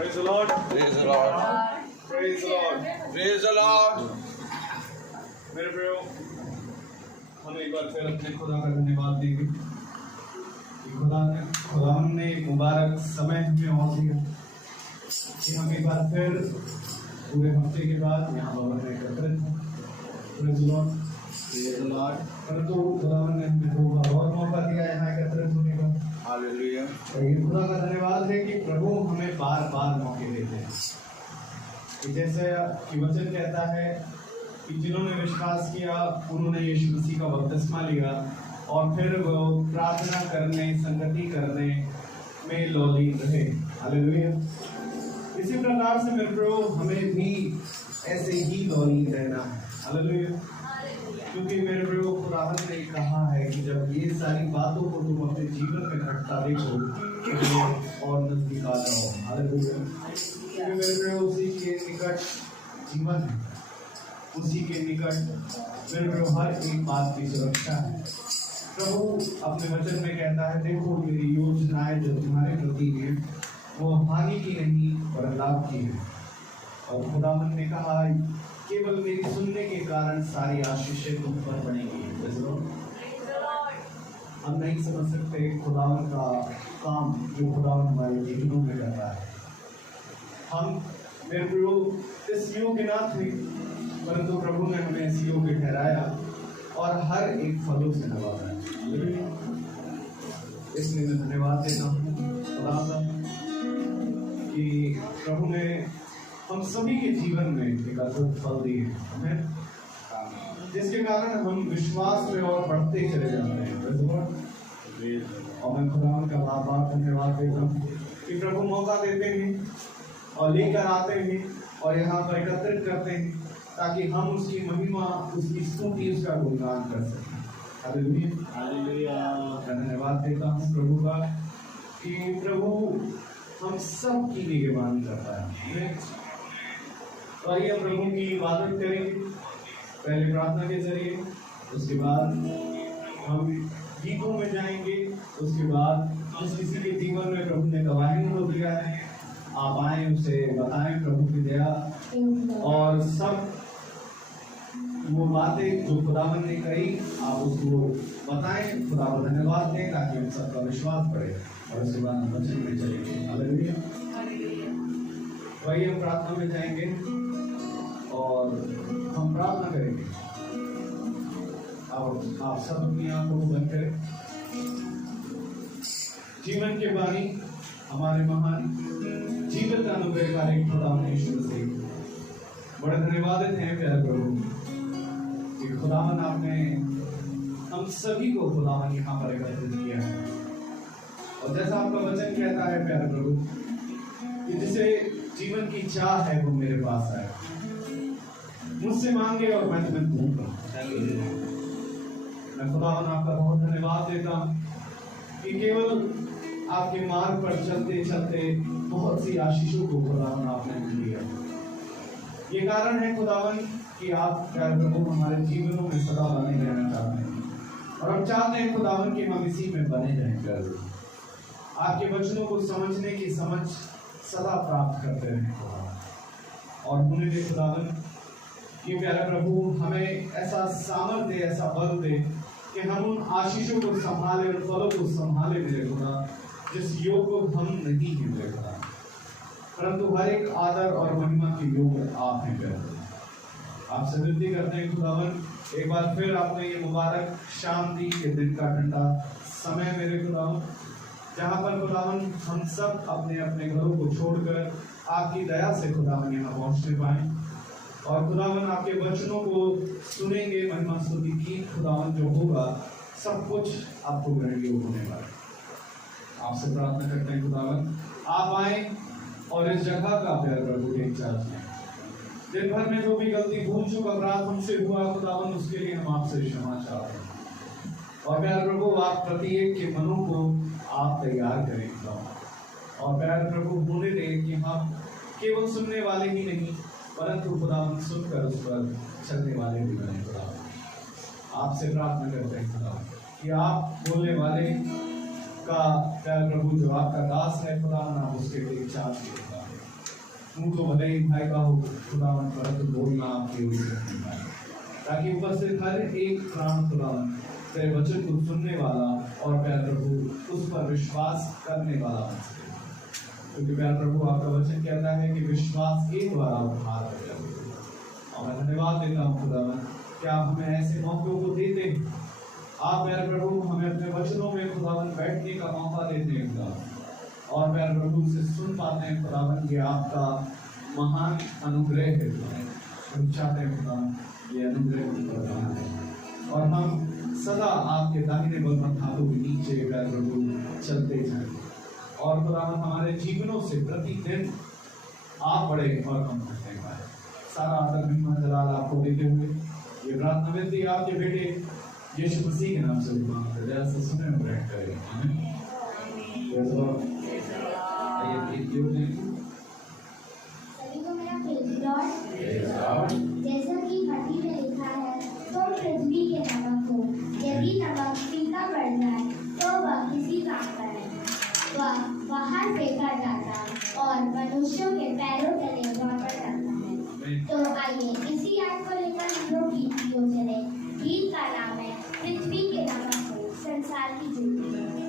Praise the Lord. Praise the Lord. Praise the Lord. Praise the Lord. मेरे प्रियो, हम एक बार फिर अपने खुदा का धन्यवाद देंगे कि खुदा ने एक मुबारक समय हमें और दिया कि हम एक बार फिर पूरे हफ्ते के बाद यहाँ भवन में एकत्रित हैं। Praise the Lord. Praise the Lord. परंतु खुदा ने हमें दो बार और मौका दिया यहाँ एकत्रित होने का। हालेलुया। ये खुदा का धन्यवाद है कि प्रभु हमें बार बार मौके देते हैं। कि जैसे कि वचन कहता है कि जिन्होंने विश्वास किया उन्होंने यीशु मसीह का बपतिस्मा लिया और फिर वो प्रार्थना करने, संगति करने में लौलीन रहे। हालेलुया। इसी प्रकार से मेरे प्रभु हमें भी ऐसे ही लौलीन रहना है। हालेलुया। क्योंकि मेरे प्रभु खुदावंद ने कहा है कि जब ये सारी बातों को तुम अपने जीवन में घटता देखो तो और नजदीक आ जाओ। हालेलुया। क्योंकि मेरे प्रभु उसी के निकट जीवन है, उसी के निकट मेरे प्रभु हर एक बात की सुरक्षा है। प्रभु अपने वचन में कहता है, देखो मेरी योजनाएं जो तुम्हारे प्रति है वो हानि की नहीं पर लाभ की है। और खुदावंद ने कहा केवल मेरी सुनने के कारण सारी आशीषें तुम पर बनेगी। हम नहीं समझ सकते खुदावन का काम जो खुदावन हमारे जीवनों में करता है। हम मेरे प्रभु इस योग्य ना थे, परंतु प्रभु ने हमें इस योग्य ठहराया और हर एक फलों से नवाजा। इसलिए मैं धन्यवाद देता हूँ खुदा का कि प्रभु ने हम सभी के जीवन में एक अद्भुत फल दिए हैं, जिसके कारण हम विश्वास में और बढ़ते चले जाते हैं। और मैं खुदा का बार बार धन्यवाद देता हूँ कि प्रभु मौका देते हैं और लेकर आते हैं और यहाँ पर एकत्रित करते हैं ताकि हम उसकी महिमा, उसकी स्तुति, उसका गुणगान कर सकें। हालेलुया। धन्यवाद देता हूँ प्रभु का कि प्रभु हम सब की निगरानी करता है। तो आइए प्रभु की इबादत करेंगे पहले प्रार्थना के जरिए, उसके बाद हम गीतों में जाएंगे, उसके बाद जिस किसी के जीवन में प्रभु ने गवाही को दिया है आप आए उसे बताएं प्रभु की दया और सब वो बातें जो खुदावन ने कही आप उसको बताएं, खुदा को धन्यवाद दें ताकि हम सबका विश्वास बढ़े और उसके बाद हम वचन में चलेंगे। हालेलुया। वही हम प्रार्थना में जाएंगे और हम प्रार्थना करेंगे। आप सब अपनी आंखों को बंद करें। जीवन के बानी हमारे महान जीवन का अनुग्रहकारी खुदावन यीशु मसीह बड़े धन्यवादित हैं प्यारे प्रभु कि खुदावन आपने हम सभी को खुदावन यहाँ पर एकत्रित किया है। और जैसा आपका वचन कहता है प्यारे प्रभु कि जिसे जीवन की चाह है वो मेरे पास आए, मुझसे मांगे और मैं तुम्हें दूंगा। मैं खुदावन आपका बहुत धन्यवाद देता हूँ कि केवल आपके मार्ग पर चलते चलते बहुत सी आशीषों को खुदावन आपने दिया। ये कारण है खुदावन कि आप प्यारे प्रभु हमारे जीवनों में सदा बने रहना चाहते हैं और हम चाहते हैं खुदावन कि हम इसी में बने रहें। आपके वचनों को समझने की समझ सदा प्राप्त करते रहें और होने दे खुदावन कि प्यारे प्रभु हमें ऐसा सामर्थ्य, ऐसा बल दे कि हम उन आशीषों को संभाले और फलों को संभाले मेरे खुदा जिस योग को हम नहीं हैं मेरे खुदा, परंतु हर एक आदर और महिमा के योग आप हैं प्यारे। आपसे विनती करते हैं खुदावन एक बार फिर आपने ये मुबारक शांति के दिन का ठंडा समय मेरे खुदावन जहाँ पर खुदावन हम सब अपने अपने घरों को छोड़कर आपकी दया से खुदावन यहाँ पहुँचने पाए और खुदावन आपके वचनों को सुनेंगे, महिमा स्तुति की खुदावन जो होगा सब कुछ आपको ग्रहण योग्य होने वाला है। आपसे प्रार्थना करते हैं खुदावन आप आए और इस जगह का प्यारे प्रभु टेक चार्ज लें। दिन भर में जो भी गलती, भूल चूक, अपराध हमसे हुआ खुदावन उसके लिए हम आपसे क्षमा चाहते हैं और प्यारे प्रभु आप प्रत्येक के मनों को आप तैयार करें और प्यारे प्रभु होने दें कि हम केवल सुनने वाले ही नहीं परंतु खुदावन सुनकर उस पर चलने वाले भी बने। खुदावन आपसे प्रार्थना करते हैं खुदावन कि आप बोलने वाले का प्यारे प्रभु जो आपका दास है खुदावन आप उसके लिए चार्ज कीजिए मुंह तो भले ही भाई का हो खुदावन, परंतु बोलना आपके ऊपर है, ताकि उपस्थित हर एक प्राण खुदावन तेरे वचन को सुनने वाला और प्यार प्रभु उस पर विश्वास करने वाला बन सके। क्योंकि प्यार प्रभु आपका वचन कहता है कि विश्वास एक बार उद्धार हो जाए। और मैं धन्यवाद देता हूँ खुदावन कि आप हमें ऐसे मौकों को देते हैं। आप प्यार प्रभु हमें अपने वचनों में खुदावन बैठने का मौका देते हैं खुदावन, और प्यार प्रभु से सुन पाते हैं खुदावन, ये आपका महान अनुग्रह है खुदावन। हम चाहते हैं खुदावन ये अनुग्रह की प्रदान है, और हम सदा आपके दाहिने बल पर हाथों के नीचे प्यार प्रभु चलते जाएं, और खुदावन हमारे जीवनों से प्रतिदिन आप बड़े और कम करते हैं। सारा आदर महिमा जलाल आपको देते हुए ये प्रार्थना विनती आपके बेटे यीशु मसीह के नाम से मांगते हैं। जैसे सुने में बैठ करें। आमीन। सभी को मेरा प्रेज़ लॉर्ड। जैसा कि पढ़ी में लिखा है, तो पृथ्वी के नमक हो, यदि नमक फीका पड़ जाए तो वह किसी काम का नहीं, वह बाहर फेंका जाता और मनुष्यों के पैरों तले वापस आता है। तो आइए इसी याद को लेकर हम लोग गीत की ओर चले। गीत का नाम है पृथ्वी के नमक हो, संसार की ज्योति।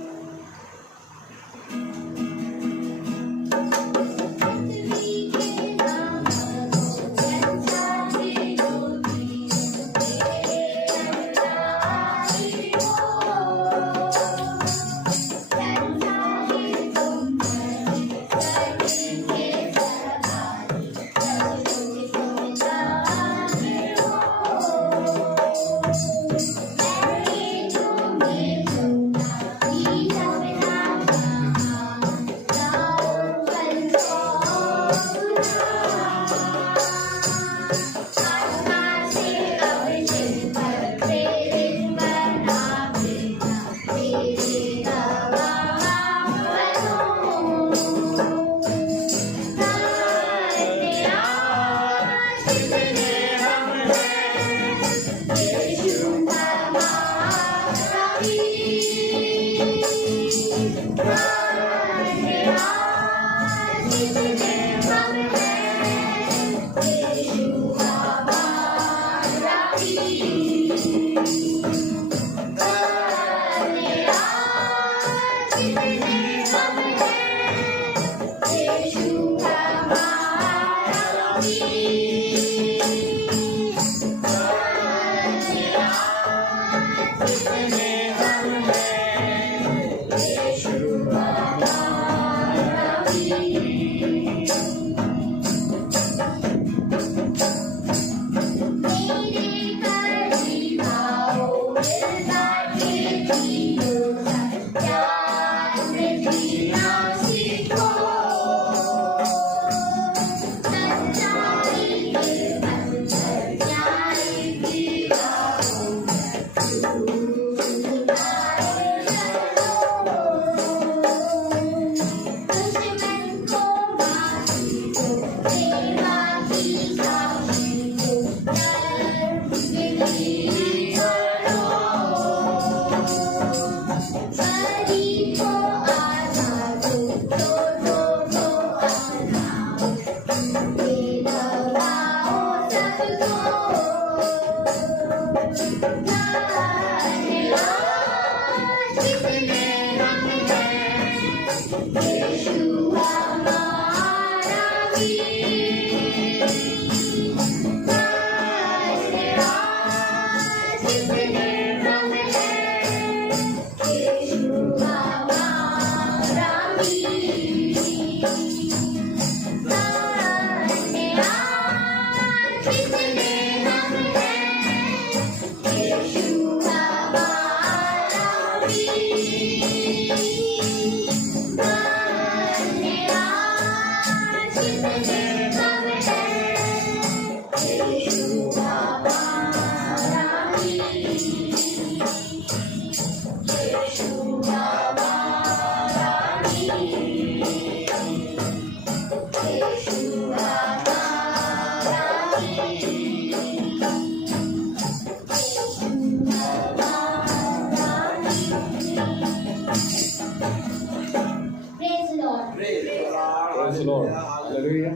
Praise the Lord. Hallelujah.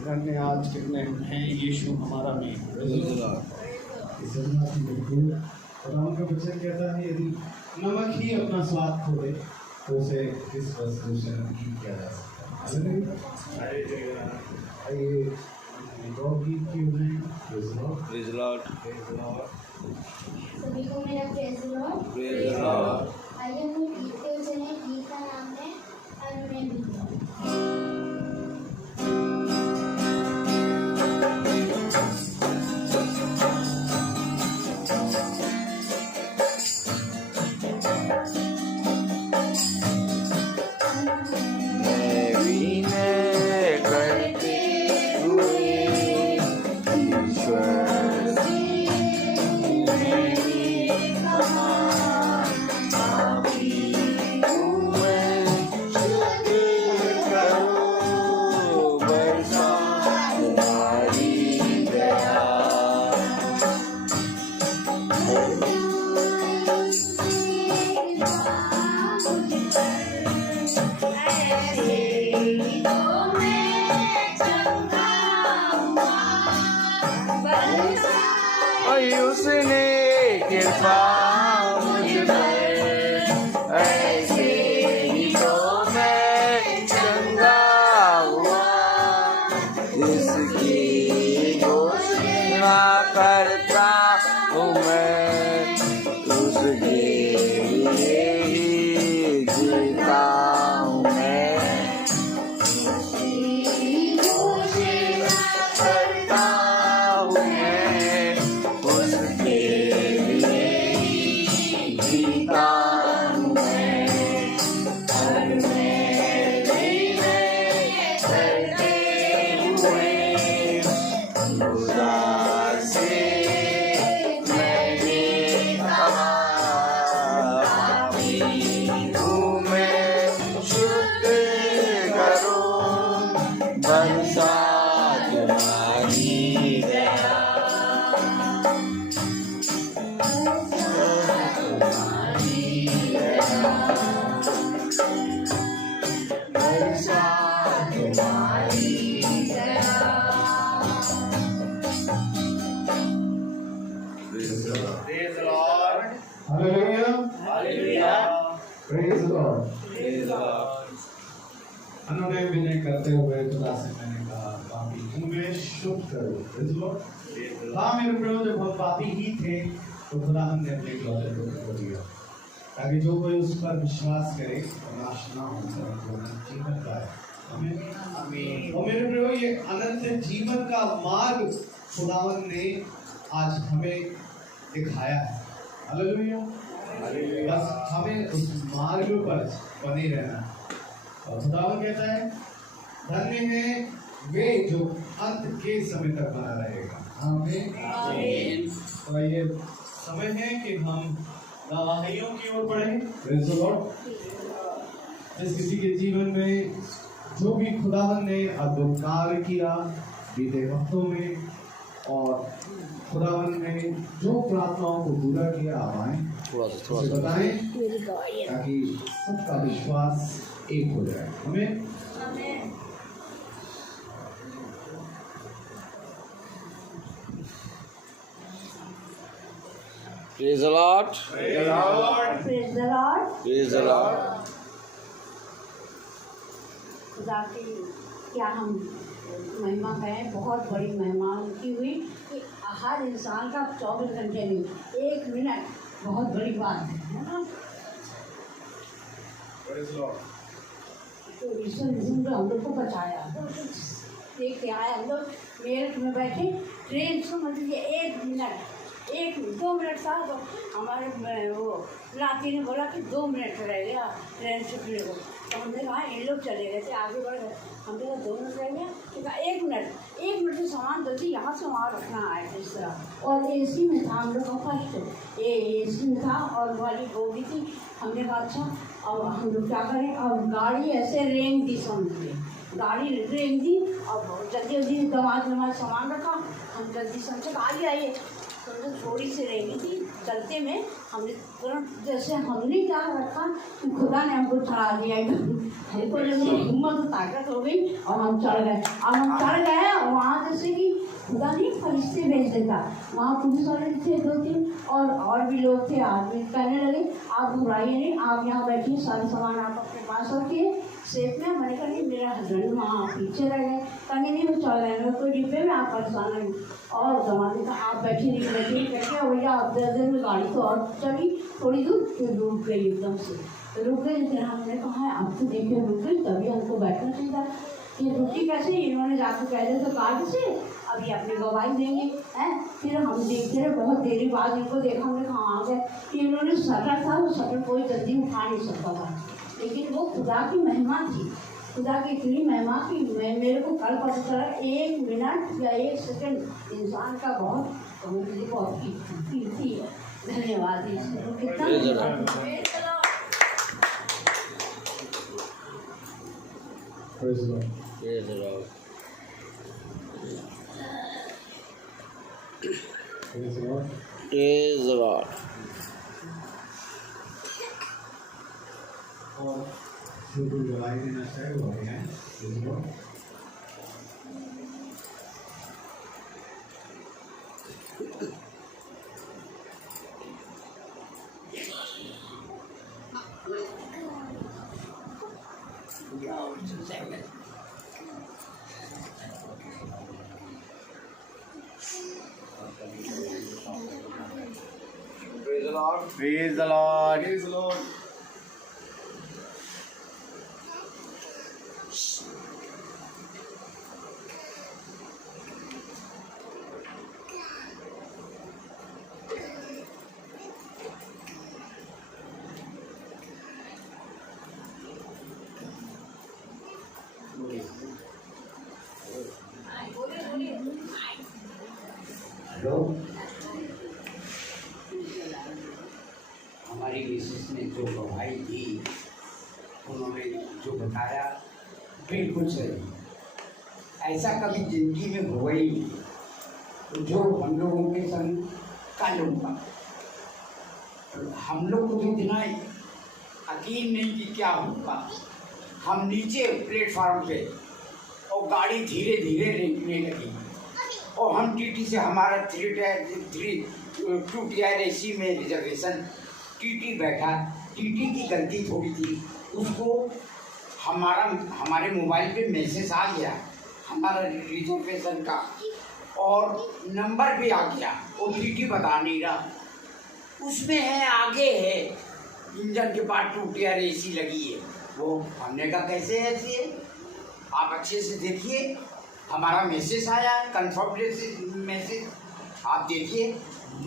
धन्य आज कितने हैं यीशु हमारा भी। Praise the Lord. खुदावन का वचन कहता है यदि नमक ही अपना स्वाद खो दे तो उसे इस वस्तु से नहीं किया जा सकता। आइए गौर गीत की उन्हें Praise the Lord. सभी को मेरा praise the Lord. Praise the Lord. आइए हम गीत के चले। गीत का नाम है अनुनय भी। उसने कृपा मुझ पर ऐसे ही तो मैं चंगा हुआ, इसकी घोषणा करता हूँ मैं, उसके लिए ही जीता हूँ मैं, उसकी घोषणा करता हूँ मैं, उसके लिए ही जीता हूँ मैं, हर मेरे करते हुए खुदा से मैंने कहा, पापी हूँ मैं, शुद्ध करो, बरसात मारी गया, बरसात मारी गया। Praise the Lord. Praise the Lord. Hallelujah. Hallelujah. Praise the Lord. Praise the Lord. अनुनय विनय करते हुए खुदा से मैंने कहा पापी हूँ मैं, शुद्ध करो। Praise the Lord. हाँ मेरे प्रभु, जब हम पापी ही थे तो खुदा हमने अपने इकलौते पुत्र को दिया ताकि जो कोई उस पर विश्वास करे और नाश ना हो परंतु अनंत जीवन पाए। आमीन। और मेरे प्रभु, ये अनंत जीवन का मार्ग खुदावन ने आज हमें दिखाया है। हालेलुया। बस हमें उस मार्ग पर बने रहना है। और खुदावन कहता है धन्य है वे जो अंत के समय तक बना रहेगा। आमीन। तो ये समय है कि हम गवाहियों की ओर बढ़ें। Praise the Lord. जिस किसी के जीवन में जो भी खुदावन ने अद्भुत कार्य किया बीते वक्तों में और खुदावन ने जो प्रार्थनाओं को पूरा किया, आप आए उसे बताएं ताकि सबका विश्वास एक हो जाए। हमें Praise the Lord. Praise the Lord. Praise the Lord. खुदा की क्या हम महिमा कहें, बहुत बड़ी महिमा उनकी हुई कि हर इंसान का 24 घंटे में 1 मिनट बहुत बड़ी बात है ना। तो ईश्वर ने हम लोग को बचाया, देख के आए हम लोग मेरठ में बैठे, ट्रेन से मतलब 1 मिनट 2 मिनट था तो हमारे वो नाती ने बोला कि 2 मिनट रह गया ट्रेन छूटने को, तो हमने कहा ये लोग चले गए थे, आगे बढ़ गए, हमने कहा 2 मिनट रह गया, तो कहा 1 मिनट से सामान जल्दी यहाँ से वहाँ रखना है इस तरह। और एसी में था हम लोग का फर्स्ट, ये एसी में था और वाली बोगी थी। हमने कहा अच्छा अब हम लोग क्या करें, और गाड़ी ऐसे रेंग दी, समझिए गाड़ी रेंग दी और जल्दी जल्दी दवा सामान रखा, हम जल्दी समझे आइए तो थोड़ी सी रह गई थी, चलते में हमने तुरंत जैसे हमने क्या रखा कि खुदा ने हमको चढ़ा दिया एकदम। हमको जब हिम्मत ताकत हो गई और हम चढ़ गए। और हम चढ़ गए और वहाँ जैसे कि खुदा ने फरिश्ते भेज देता। वहाँ पुलिस वाले थे 2-3 और भी लोग थे। आदमी कहने लगे आप घबराइए नहीं, आप यहाँ बैठिए, सारे सामान आप अपने पास रखिए सेफ में। मैंने कहा नहीं, मेरा हस्बैंड वहाँ पीछे रह गए। कहने नहीं, वो चल रहे हैं कोई डिब्बे में, आप परेशान नहीं। और जमाने का आप बैठिए नहीं, बैठिए बैठिए भैया। आप 10 दिन में गाड़ी तो और चली थोड़ी दूर, फिर रुक गई एकदम से, रुक गई। फिर हमने कहा आप तो देखिए रुक गई, तभी हमको बैठना चाहिए। ये रुकी कैसे, इन्होंने जाकर कह दिया तो कार्ड से अभी अपनी गवाही देंगे हैं। फिर हम देखते रहे, बहुत देरी बाद इनको देखा, हमने कहा आ गए कि इन्होंने शटर था, वो शटर कोई जल्दी उठा नहीं सकता था, लेकिन वो खुदा की महिमा थी। खुदा की इतनी महिमा की मेरे को कल पता चला 1 मिनट या 1 सेकंड इंसान का बहुत कीमती है। धन्यवाद। Praise the Lord. Praise the Lord. Praise the Lord. Praise the Lord. और शुरू गवाही देना शुरू हो गया है। Praise the Lord. Praise the Lord. Praise the Lord. Praise the Lord. Hello, हमारी मिसेस ने जो गवाही दी, उन्होंने जो बताया बिल्कुल सही। ऐसा कभी जिंदगी में हुआ ही नहीं जो हम लोगों के संग कल हुआ। हम लोग को इतना यकीन नहीं कि क्या होगा। हम नीचे प्लेटफार्म पे और गाड़ी धीरे धीरे रेंगने लगी और हम टीटी से हमारा 2 टायर एसी में रिजर्वेशन, टीटी बैठा, टीटी की गलती थोड़ी थी, उसको हमारे मोबाइल पे मैसेज आ गया हमारा रिजर्वेशन का और नंबर भी आ गया, वो टीटी बता नहीं रहा, उसमें है आगे है इंजन के पास 2 टायर एसी लगी है। वो हमने कहा कैसे ऐसी है, आप अच्छे से देखिए, हमारा मैसेज आया कंफर्मेशन मैसेज, आप देखिए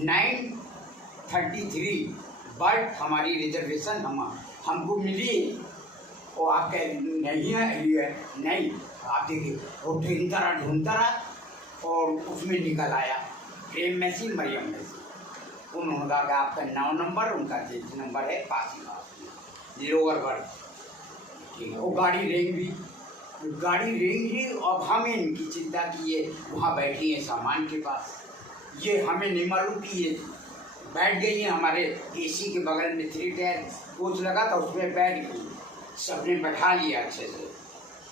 9:33 बट हमारी रिजर्वेशन हमको मिली और आप कह नहीं है नहीं, आप देखिए वो ढूंढता रहा और उसमें निकल आया प्रेम मैसी मरियम मैसी। उन्होंने कहा कि आपका 9 नंबर, उनका 6 नंबर है, पास ही लोअर बर्थ, ठीक है। वो गाड़ी रेंगी और हमें इनकी चिंता की है, वहाँ बैठी है सामान के पास, ये हमें नहीं मालूम कि ये बैठ गई है हमारे एसी के बगल में 3 टायर कोच लगा था, उसमें बैठ गई, सबने बैठा लिया अच्छे से।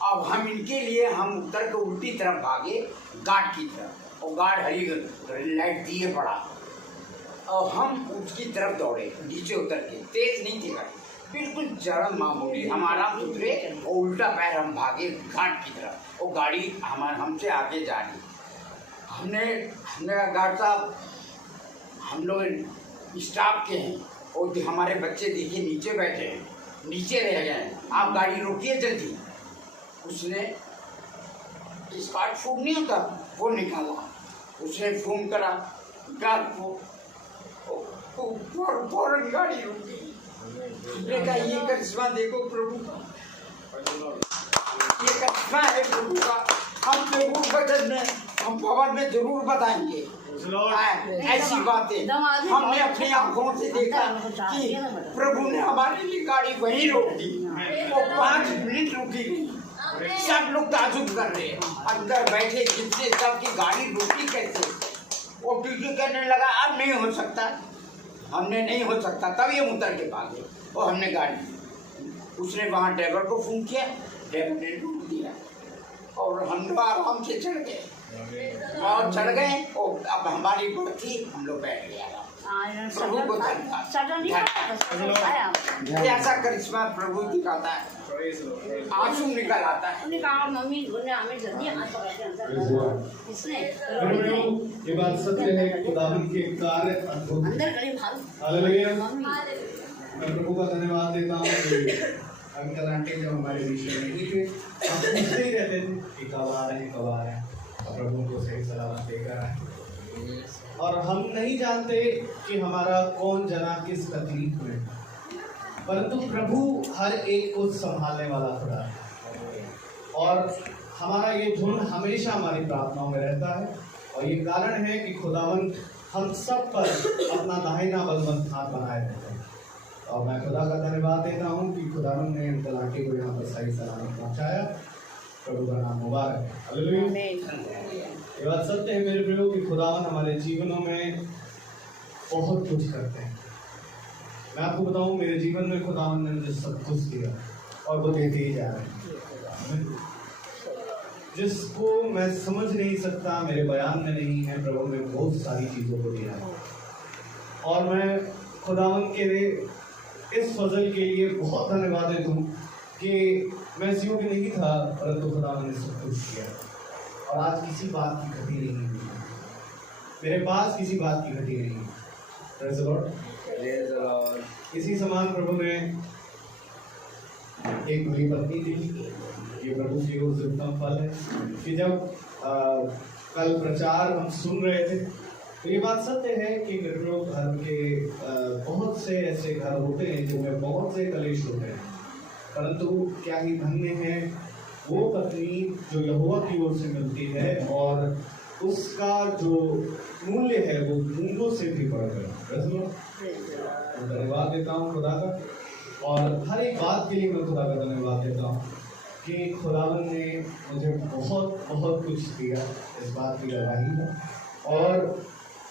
अब हम इनके लिए हम उतर के उल्टी तरफ भागे गार्ड की तरफ, और गार्ड हरी लाइट दिए पड़ा और हम उसकी तरफ दौड़े, नीचे उतर के, तेज नहीं थी गाड़ी, बिल्कुल जरा मामूली, हम आराम से उतरे और उल्टा पैर हम भागे घाट की तरफ, वो गाड़ी हमसे आगे जा रही। हमने कहा गार्ड साहब हम लोग स्टाफ के हैं और हमारे बच्चे देखिए नीचे बैठे हैं, नीचे रह गए, आप गाड़ी रोकिए जल्दी। उसने स्मार्ट फोन नहीं होता वो निकाला, उसने फोन करा गार्ड को, फौरन गाड़ी रुक गई। हमने कहा ये करिश्मा देखो प्रभु का, ये करिश्मा है प्रभु का, हम जरूर बजट में, हम भवन में जरूर बताएंगे ऐसी बातें। हमने अपनी आंखों से देखा कि प्रभु ने हमारे लिए गाड़ी वहीं रोक दी और 5 मिनट रुकी नहीं। सब लोग ताजुब कर रहे हैं, अंदर बैठे जिससे सबकी गाड़ी रुकी कैसे, वो टीटी कहने लगा अब नहीं हो सकता, हमने नहीं हो सकता। तब ये मुतर के भागे और हमने गाड़ी, उसने वहाँ ड्राइवर को फोन किया, ड्राइवर ने ढूंढ दिया और हम लोग आराम से चढ़ गए और चढ़ गए। और अब हमारी बोट थी, हम लोग बैठ गए आराम। प्रभु को धन्यवाद। ऐसा करिश्मा प्रभु दिखाता है, आंसू निकल आता है। मम्मी ने हमें जल्दी हाथ पकड़ के इसने ये बात सत्य है, खुदावन के कार्य अद्भुत हैं। अंदर करीब भाग हालेलुया। मम्मी मैं प्रभु का धन्यवाद देता हूँ कि अंकल आंटी जब हमारे बीच में नहीं थे, हम पूछते ही रहते थे कि कब आ रहे हैं, कब आ रहे हैं, और प्रभु को सही सलामत लेकर आए। और हम नहीं जानते कि हमारा कौन जना किस तकलीफ में, परंतु प्रभु हर एक को संभालने वाला खुदा है। और हमारा ये झुंड हमेशा हमारी प्रार्थनाओं में रहता है, और ये कारण है कि खुदावन हम सब पर अपना दाहिना बलवंत हाथ बनाए रहते हैं। और मैं खुदा का धन्यवाद देता हूँ कि खुदावन ने अंकल आंटी को यहाँ पर सही सलामत पहुँचाया। प्रभु का नाम मुबारक है। हालेलुया। ये बात सत्य है मेरे प्रियो कि खुदावन हमारे जीवनों में बहुत कुछ करते हैं। मैं आपको बताऊं, मेरे जीवन में खुदावन ने मुझे सब कुछ दिया और वो देते ही जा रहे हैं, जिसको मैं समझ नहीं सकता, मेरे बयान में नहीं है। प्रभु ने बहुत सारी चीज़ों को दिया है और मैं खुदावन के लिए इस फजल के लिए बहुत धन्यवाद देता हूँ कि मैं इस योग्य नहीं था, परंतु खुदावन ने सब कुछ किया और आज किसी बात की घटी नहीं हुई, मेरे पास किसी बात की घटी नहीं है। Praise the Lord। इसी समान प्रभु ने एक भली पत्नी दी। ये प्रभु की ओर से उत्तम फल है कि जब कल प्रचार हम सुन रहे थे, तो ये बात सत्य है कि घर के बहुत से ऐसे घर होते हैं जिनमें बहुत से कलेश होते हैं, परंतु क्या ही धन्य है वो पत्नी जो यहोवा की ओर से मिलती है और उसका जो मूल्य है वो मूल्यों से भी बढ़कर। धन्यवाद देता हूँ खुदा का, और हर एक बात के लिए मैं खुदा का धन्यवाद देता हूँ कि खुदावन ने मुझे बहुत बहुत कुछ दिया, इस बात की गवाही है। और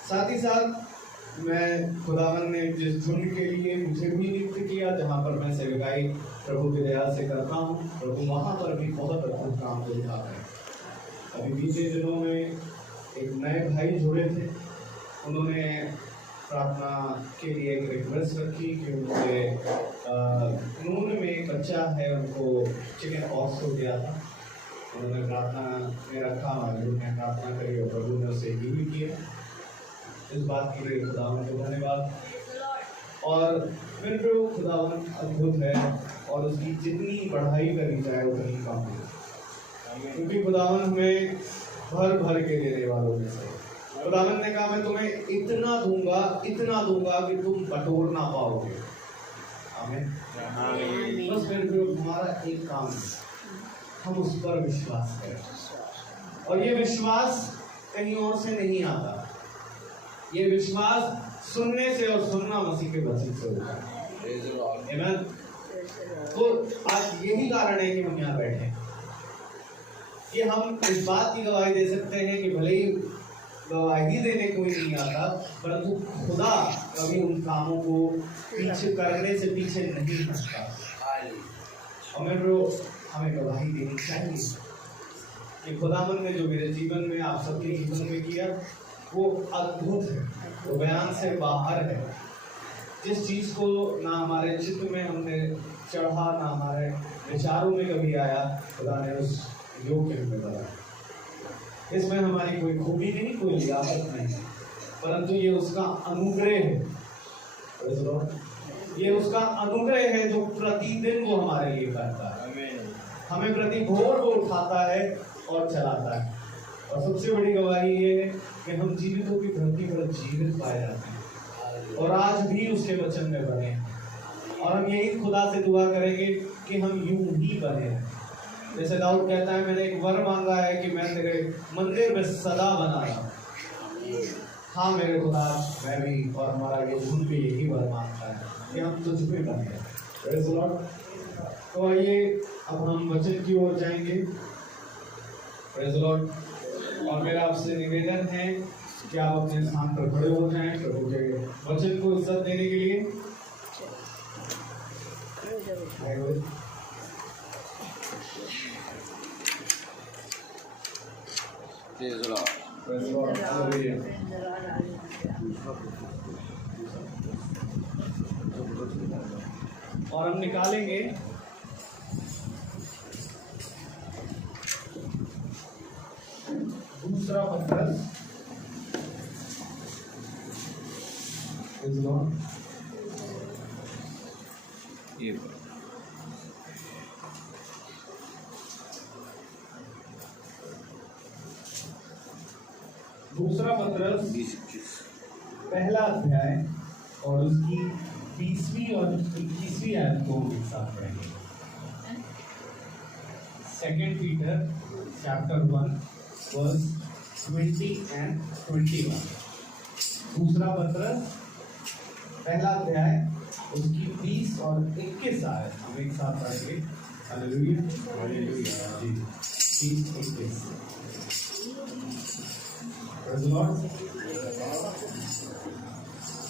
साथ ही साथ मैं खुदावन ने जिस झुंड के लिए मुझे भी नियुक्त किया, जहाँ पर मैं सेवकाई प्रभु की दया से करता हूँ, प्रभु वहाँ पर भी बहुत अद्भुत काम को दिखाता है। अभी बीते दिनों में एक नए भाई जुड़े थे, उन्होंने प्रार्थना के लिए एक रिक्वेस्ट रखी कि उनके नून में एक बच्चा है, उनको चिकन पॉक्स हो गया था। उन्होंने प्रार्थना में रखा, उन्होंने प्रार्थना करी और प्रभु ने उसे हील किया। इस बात के लिए खुदावन को धन्यवाद। और मेरे प्रभु खुदावन अद्भुत है और उसकी जितनी बढ़ाई करी जाए उतनी कम है, क्योंकि खुदावन हमें भर भर के देने वालों में से। खुदावन ने कहा मैं तुम्हें इतना दूंगा कि तुम बटोर ना पाओगे। आमीन। बस मेरे प्रभु हमारा एक काम है, हम उस पर विश्वास करें, और ये विश्वास कहीं और से नहीं आता, ये विश्वास सुनने से और सुनना मसीह के वचन से होता है। आमीन। तो आज यही कारण है कि हम यहाँ बैठे हैं, कि हम इस बात की गवाही दे सकते हैं कि भले ही गवाही देने कोई नहीं आता, परंतु खुदा कभी उन कामों को पीछे करने से पीछे नहीं हटता। हमें गवाही देनी चाहिए कि खुदावन ने जो मेरे जीवन में, आप सबके जीवन में किया वो अद्भुत है, वो बयान से बाहर है। जिस चीज़ को ना हमारे चित्त में हमने चढ़ा, ना हमारे विचारों में कभी आया, खुदा ने उस योग्य में बनाया। इसमें हमारी कोई खूबी नहीं, कोई लियाकत नहीं, परंतु ये उसका अनुग्रह है। ये उसका अनुग्रह है जो प्रतिदिन वो हमारे लिए करता है, हमें प्रति भोर वो उठाता है और चलाता है। और सबसे बड़ी गवाही ये है कि हम जीवितों की धरती पर जीवित पाए जाते हैं और आज भी उसके वचन में बने हैं, और हम यही खुदा से दुआ करेंगे कि हम यूं ही बने हैं। जैसे दाऊद कहता है, मैंने एक वर मांगा है कि मैं तेरे मंदिर में सदा बना रहा। हाँ मेरे खुदा, मैं भी और हमारा ये झुंड भी यही वर मांगता है कि हम तुझ पे बने। Praise the Lord. तो आइए अब हम वचन की ओर जाएंगे। Praise the Lord. और मेरा आपसे निवेदन है क्या आप अपने स्थान पर खड़े हो जाएं प्रभु के वचन को इज्जत देने के लिए। Praise the Lord. और हम निकालेंगे दूसरा पत्रस। ये दूसरा पत्रस 20-21 पहला अध्याय और उसकी 20वीं और 21वीं आयत को एक साथ पढ़ेंगे। Second Peter chapter 1 verse 20 and 21। दूसरा पत्रस पहला अध्याय उसकी 20 और 21 आयत हम एक साथ पढ़ेंगे। हालेलुया हालेलुया जी 30-21। Praise the Lord.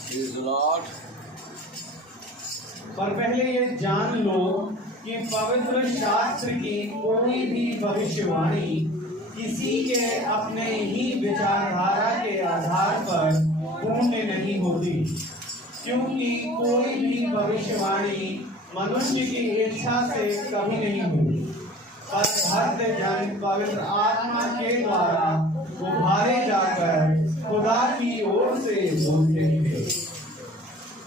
Praise the Lord. पर पहले ये जान लो कि पवित्र शास्त्र की कोई भी भविष्यवाणी किसी के अपने ही विचारधारा के आधार पर पूर्ण नहीं होती, क्योंकि कोई भी भविष्यवाणी मनुष्य की इच्छा से कभी नहीं हुई, पर भक्त जन पवित्र आत्मा के द्वारा उभारे जाकर खुदा की ओर से बोलते थे।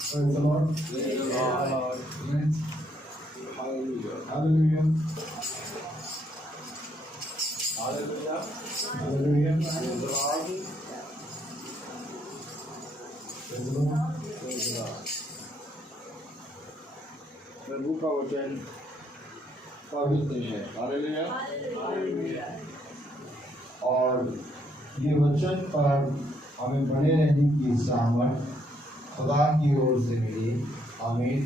Praise the Lord. Praise the Lord. Amen. Hallelujah. Hallelujah. Hallelujah. Hallelujah. Praise the Lord. Praise the Lord. Praise the Lord. प्रभु का वचन पवित्र है। हालेलुया। और ये वचन पर हमें बने रहने की सामर्थ खुदा की ओर से मिली। आमीन।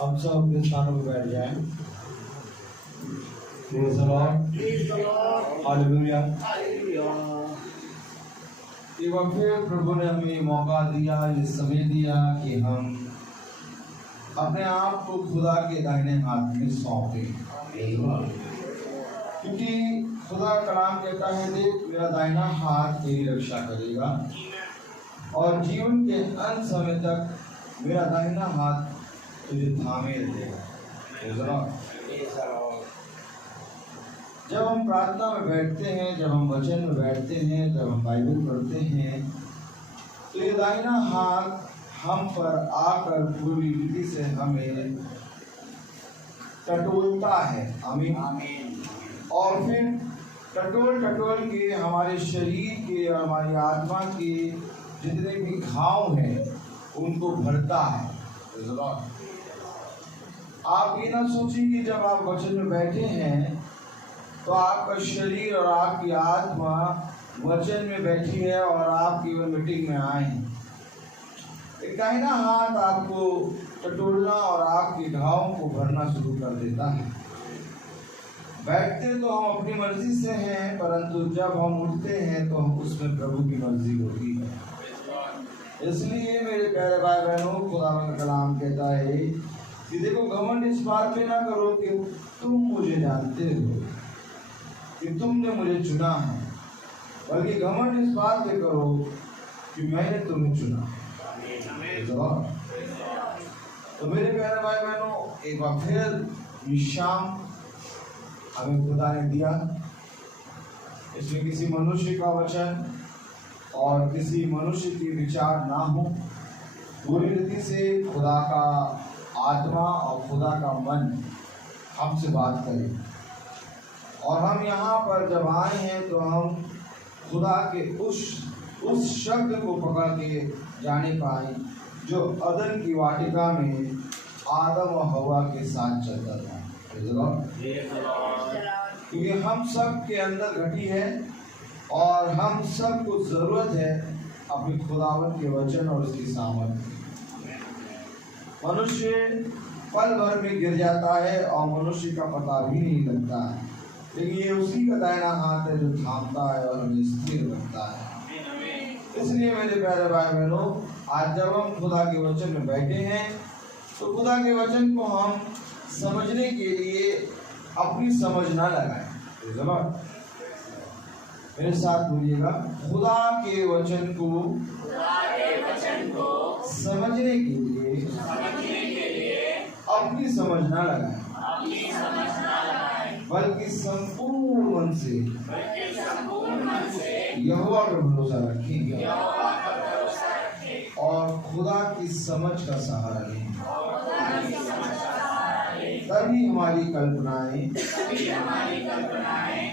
हम सब अपने स्थानों पर बैठ जाएं। Praise the Lord. हालेलुया। एक बार फिर प्रभु ने हमें मौका दिया, ये समय दिया कि हम अपने आप को खुदा के दाहिने हाथ में सौंपें, क्योंकि खुदा कलाम कहता है, देख मेरा दाहिना हाथ तेरी रक्षा करेगा और जीवन के अंत समय तक मेरा दाहिना हाथ तुझे थामे रहेगा। जब हम प्रार्थना में बैठते हैं, जब हम वचन में बैठते हैं, जब हम बाइबल पढ़ते हैं, तो ये दाहिना हाथ हम पर आकर पूरी रीति से हमें टटोलता है। आमीन। और फिर टटोल के हमारे शरीर के और हमारी आत्मा के जितने भी घाव हैं उनको भरता है। आप ये ना सोचिए कि जब आप वचन में बैठे हैं तो आपका शरीर और आपकी आत्मा वचन में बैठी है और आप केवल मीटिंग में आए हैं। एक दाहिना हाथ आपको टटोलना और आपके घावों को भरना शुरू कर देता है। बैठते तो हम अपनी मर्जी से हैं, परंतु जब हम उठते हैं तो हम उसमें प्रभु की मर्जी होती है। इसलिए मेरे प्यारे भाई बहनों, खुदा का कलाम कहता है कि देखो, घमंड इस बात पे ना करो कि तुम मुझे जानते हो, कि तुमने मुझे चुना है, बल्कि घमंड इस बात पे करो कि मैंने तुम्हें चुना। तो मेरे प्यारे भाई बहनों, एक बार फिर ये शाम हमें खुदा ने दिया। इसमें किसी मनुष्य का वचन और किसी मनुष्य के विचार ना हो, पूरी रीति से खुदा का आत्मा और खुदा का मन हमसे बात करे। और हम यहाँ पर जब आए हैं तो हम खुदा के उस शब्द को पकड़ के जाने पाए जो अदन की वाटिका में आदम और हवा के साथ चलता था। क्योंकि हम सब के अंदर घटी है और हम सब को जरूरत है अपने खुदावन के वचन और उसकी सामर्थ। मनुष्य पल भर में गिर जाता है और मनुष्य का पता भी नहीं लगता है, लेकिन ये उसी का दाहिना हाथ है जो थामता है और हमें स्थिर रखता है। इसलिए मेरे प्यारे भाई बहनों, आज जब हम खुदा के वचन में बैठे हैं तो खुदा के वचन को हम समझने के लिए अपनी समझ ना लगाएं। मेरे साथ बोलिएगा, खुदा के वचन को समझने के लिए अपनी समझ ना लगाएं, बल्कि संपूर्ण मन से यहोवा पर भरोसा रखेंगे और खुदा की समझ का सहारा लेंगे। तभी हमारी कल्पनाएं,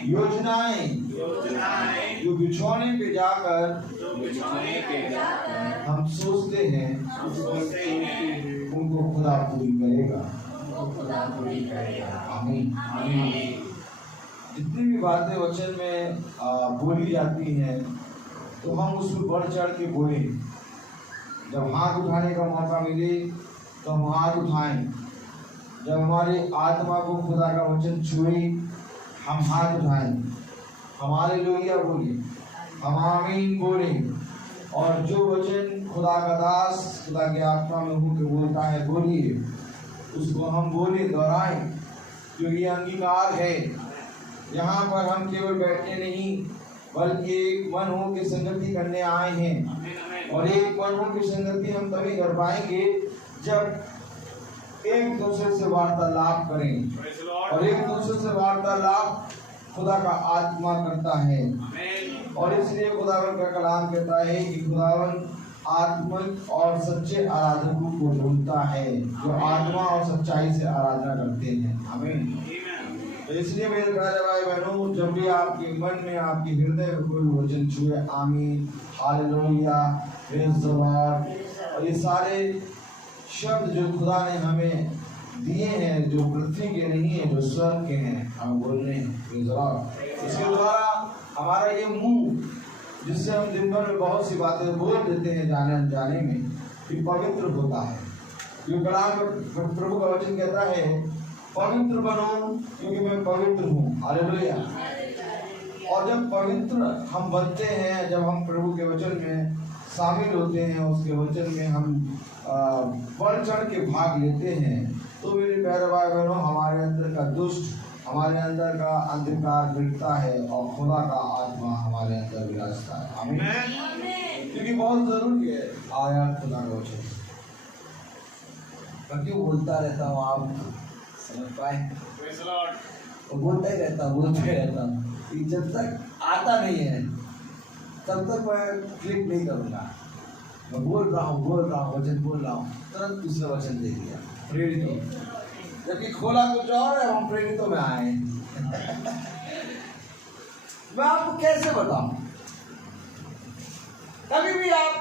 योजनाएं जो बिछौने पे जाकर हम सोचते हैं उनको खुदा पूरी करेगा। आमीन। जितनी भी बातें वचन में बोली जाती हैं तो हम उसमें बढ़ चढ़ के बोलें। जब हाथ उठाने का मौका मिले तो हम हाथ उठाएं। जब हमारे आत्मा को खुदा का वचन छुए हम हाथ उठाएं, हमारे लोहिया बोले, हम आमीन बोले। और जो वचन खुदा का दास खुदा की आत्मा में होकर बोलता है बोलिए, उसको हम बोले, दोहराएं, क्योंकि अंगीकार है। यहाँ पर हम केवल बैठने नहीं बल्कि एक मन हो के संगति करने आए हैं। और एक मन हो की संगति हम तभी कर पाएंगे जब एक दूसरे से वार्तालाप करें। और एक दूसरे से वार्तालाप खुदा का आत्मा करता है। और इसलिए खुदावन का कलाम कहता है कि खुदावन आत्मिक और सच्चे आराधकों को ढूंढता है जो आत्मा और सच्चाई से आराधना करते हैं। आमीन। तो इसलिए मेरे प्यारे भाई बहनों, जब भी आपके मन में आपके हृदय में कोई वचन छुए, आमीन, हालेलुया, प्रेज़ द लॉर्ड, और ये सारे शब्द जो खुदा ने हमें दिए हैं, जो पृथ्वी के नहीं है, जो स्वर्ग के हैं, हम बोलने हैं। इसके द्वारा हमारा ये मुंह, जिससे हम दिन भर में बहुत सी बातें बोल देते हैं जाने अनजाने में, कि पवित्र होता है। क्योंकि कलाम प्रभु का वचन कहता है, पवित्र बनो क्योंकि मैं पवित्र हूँ। हालेलुया। और जब पवित्र हम बनते हैं, जब हम प्रभु के वचन में शामिल होते हैं, उसके वचन में हम बढ़ चढ़ के भाग लेते हैं, तो मेरे प्यारे भाई बहनों, हमारे अंदर का दुष्ट, हमारे अंदर का अंधकार मिटता है और खुदा का आत्मा हमारे अंदर विराजता है। आमीन। क्योंकि बहुत जरूरी है आया खुदा का वचन। मैं क्यों बोलता रहता हूँ, आप समझ पाए? और बोलता ही रहता हूँ। जब तक आता नहीं है तब तक मैं क्लिक नहीं करूँगा। मैं बोल रहा हूँ, वचन बोल रहा हूँ, तुरंत दूसरा वचन दे दिया, प्रेरितों। जबकि खोला कुछ और है, हम प्रेरितों में आए। मैं आपको कैसे बताऊं? कभी भी आप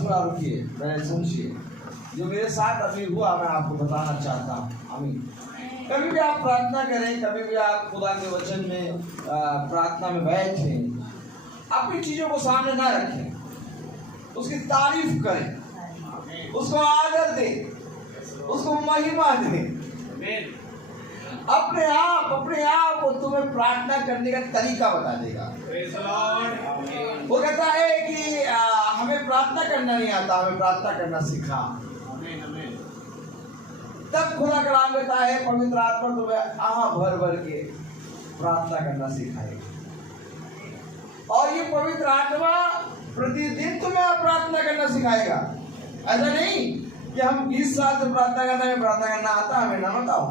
थोड़ा रुकिए, पहले सुनिए जो मेरे साथ अभी हुआ, मैं आपको बताना चाहता हूँ। आमीन। कभी भी आप प्रार्थना करें, कभी भी आप खुदा के वचन में प्रार्थना में बैठें, अपनी चीजों को सामने ना रखें, उसकी तारीफ करें, उसको आदर दें, उसको महिमा दें। अपने आप वो तुम्हें प्रार्थना करने का तरीका बता देगा। वो कहता है कि हमें प्रार्थना करना नहीं आता, हमें प्रार्थना करना सिखा। तब खुदा कलाम कहता है, पवित्र आत्मा तुम्हें आह भर भर के प्रार्थना करना सिखाएगा। और ये पवित्र आत्मा प्रतिदिन तुम्हें प्रार्थना करना सिखाएगा। ऐसा नहीं कि हम 20 साल से प्रार्थना करते हैं, प्रार्थना करना आता हमें ना बताओ।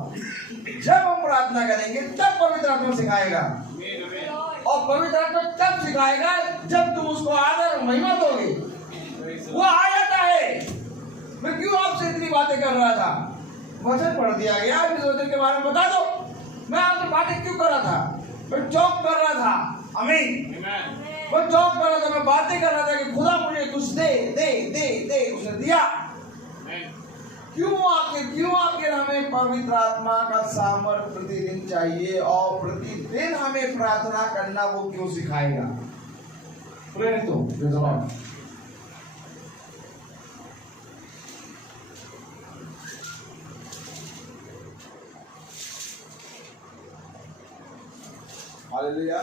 जब हम प्रार्थना करेंगे तब पवित्र आत्मा सिखाएगा। और पवित्र आत्मा तब सिखाएगा जब तुम उसको आदर और महिमा दोगे। वो आ जाता है। मैं क्यों आपसे इतनी बातें कर रहा था? वचन पढ़ दिया गया, इस वचन के बारे में बता दो। मैं आपसे बातें क्यों कर रहा था? मैं चौक कर रहा था। आमीन। मैं चौक कर रहा था, मैं बातें कर रहा था कि खुदा मुझे कुछ दे दे दे दे, उसने दिया। क्यों आखिर हमें पवित्र आत्मा का सामर्थ्य प्रतिदिन चाहिए और प्रतिदिन हमें प्रार्थना करना वो क्यों सिखाएगा? प्रेरितों, हालेलुया।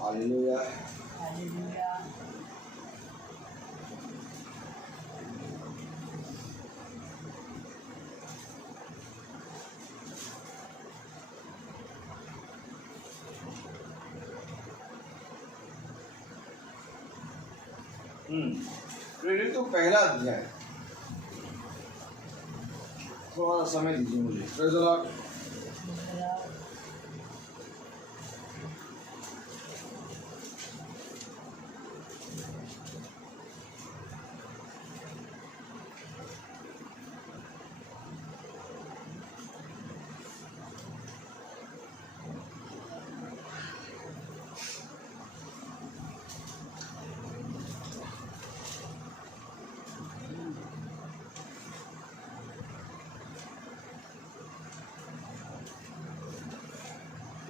हालेलुया। हालेलुया। प्रेरित तो पहला अध्याय, थोड़ा सा समय दीजिए मुझे। Praise the Lord.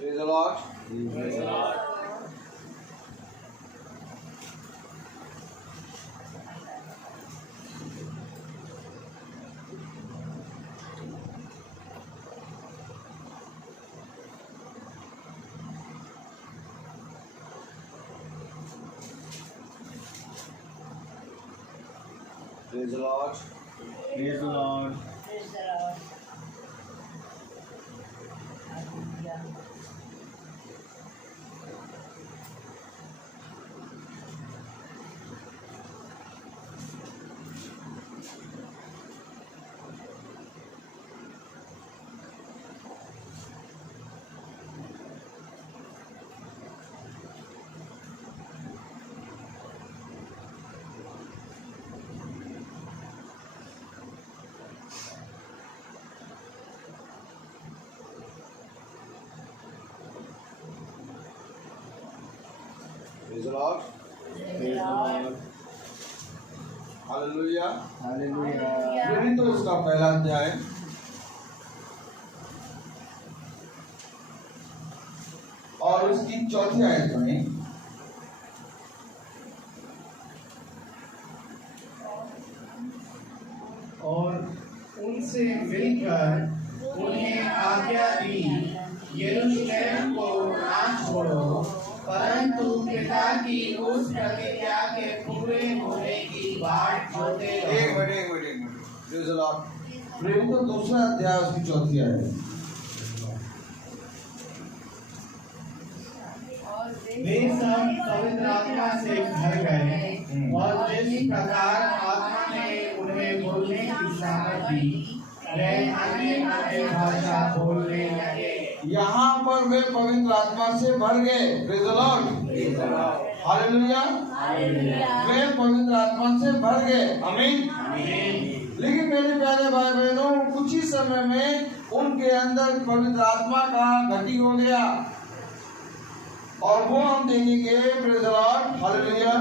Praise the Lord. Praise the Lord. Praise the Lord. Praise the Lord. Praise the Lord. Hallelujah. Praise the Lord. Praise the Lord. Hallelujah. Hallelujah. प्रेरित तो उसका पहला अध्याय और उसकी चौथी आयत में और उनसे मिलकर उन्हें आज्ञा दी, यरूशलेम को ना छोड़ो, परंतु पिता की उस प्रतिज्ञा के पूरे होने की बाट जोते एक रहो। मिनट। Praise the Lord. प्रेरित तो दूसरा अध्याय उसकी चौथी आयत। वे सब पवित्र आत्मा से भर गए और जिस प्रकार आत्मा ने उन्हें बोलने की सामर्थ दी, वे अन्य भाषा बोलने लगे। यहाँ पर वे पवित्र आत्मा से भर गए। Praise the Lord. हालेलुया। वे पवित्र आत्मा से भर गए। आमीन। लेकिन मेरे प्यारे भाई बहनों, कुछ ही समय में उनके अंदर पवित्र आत्मा का घटी हो गया और वो हम देखेंगे। Praise the Lord. Hallelujah.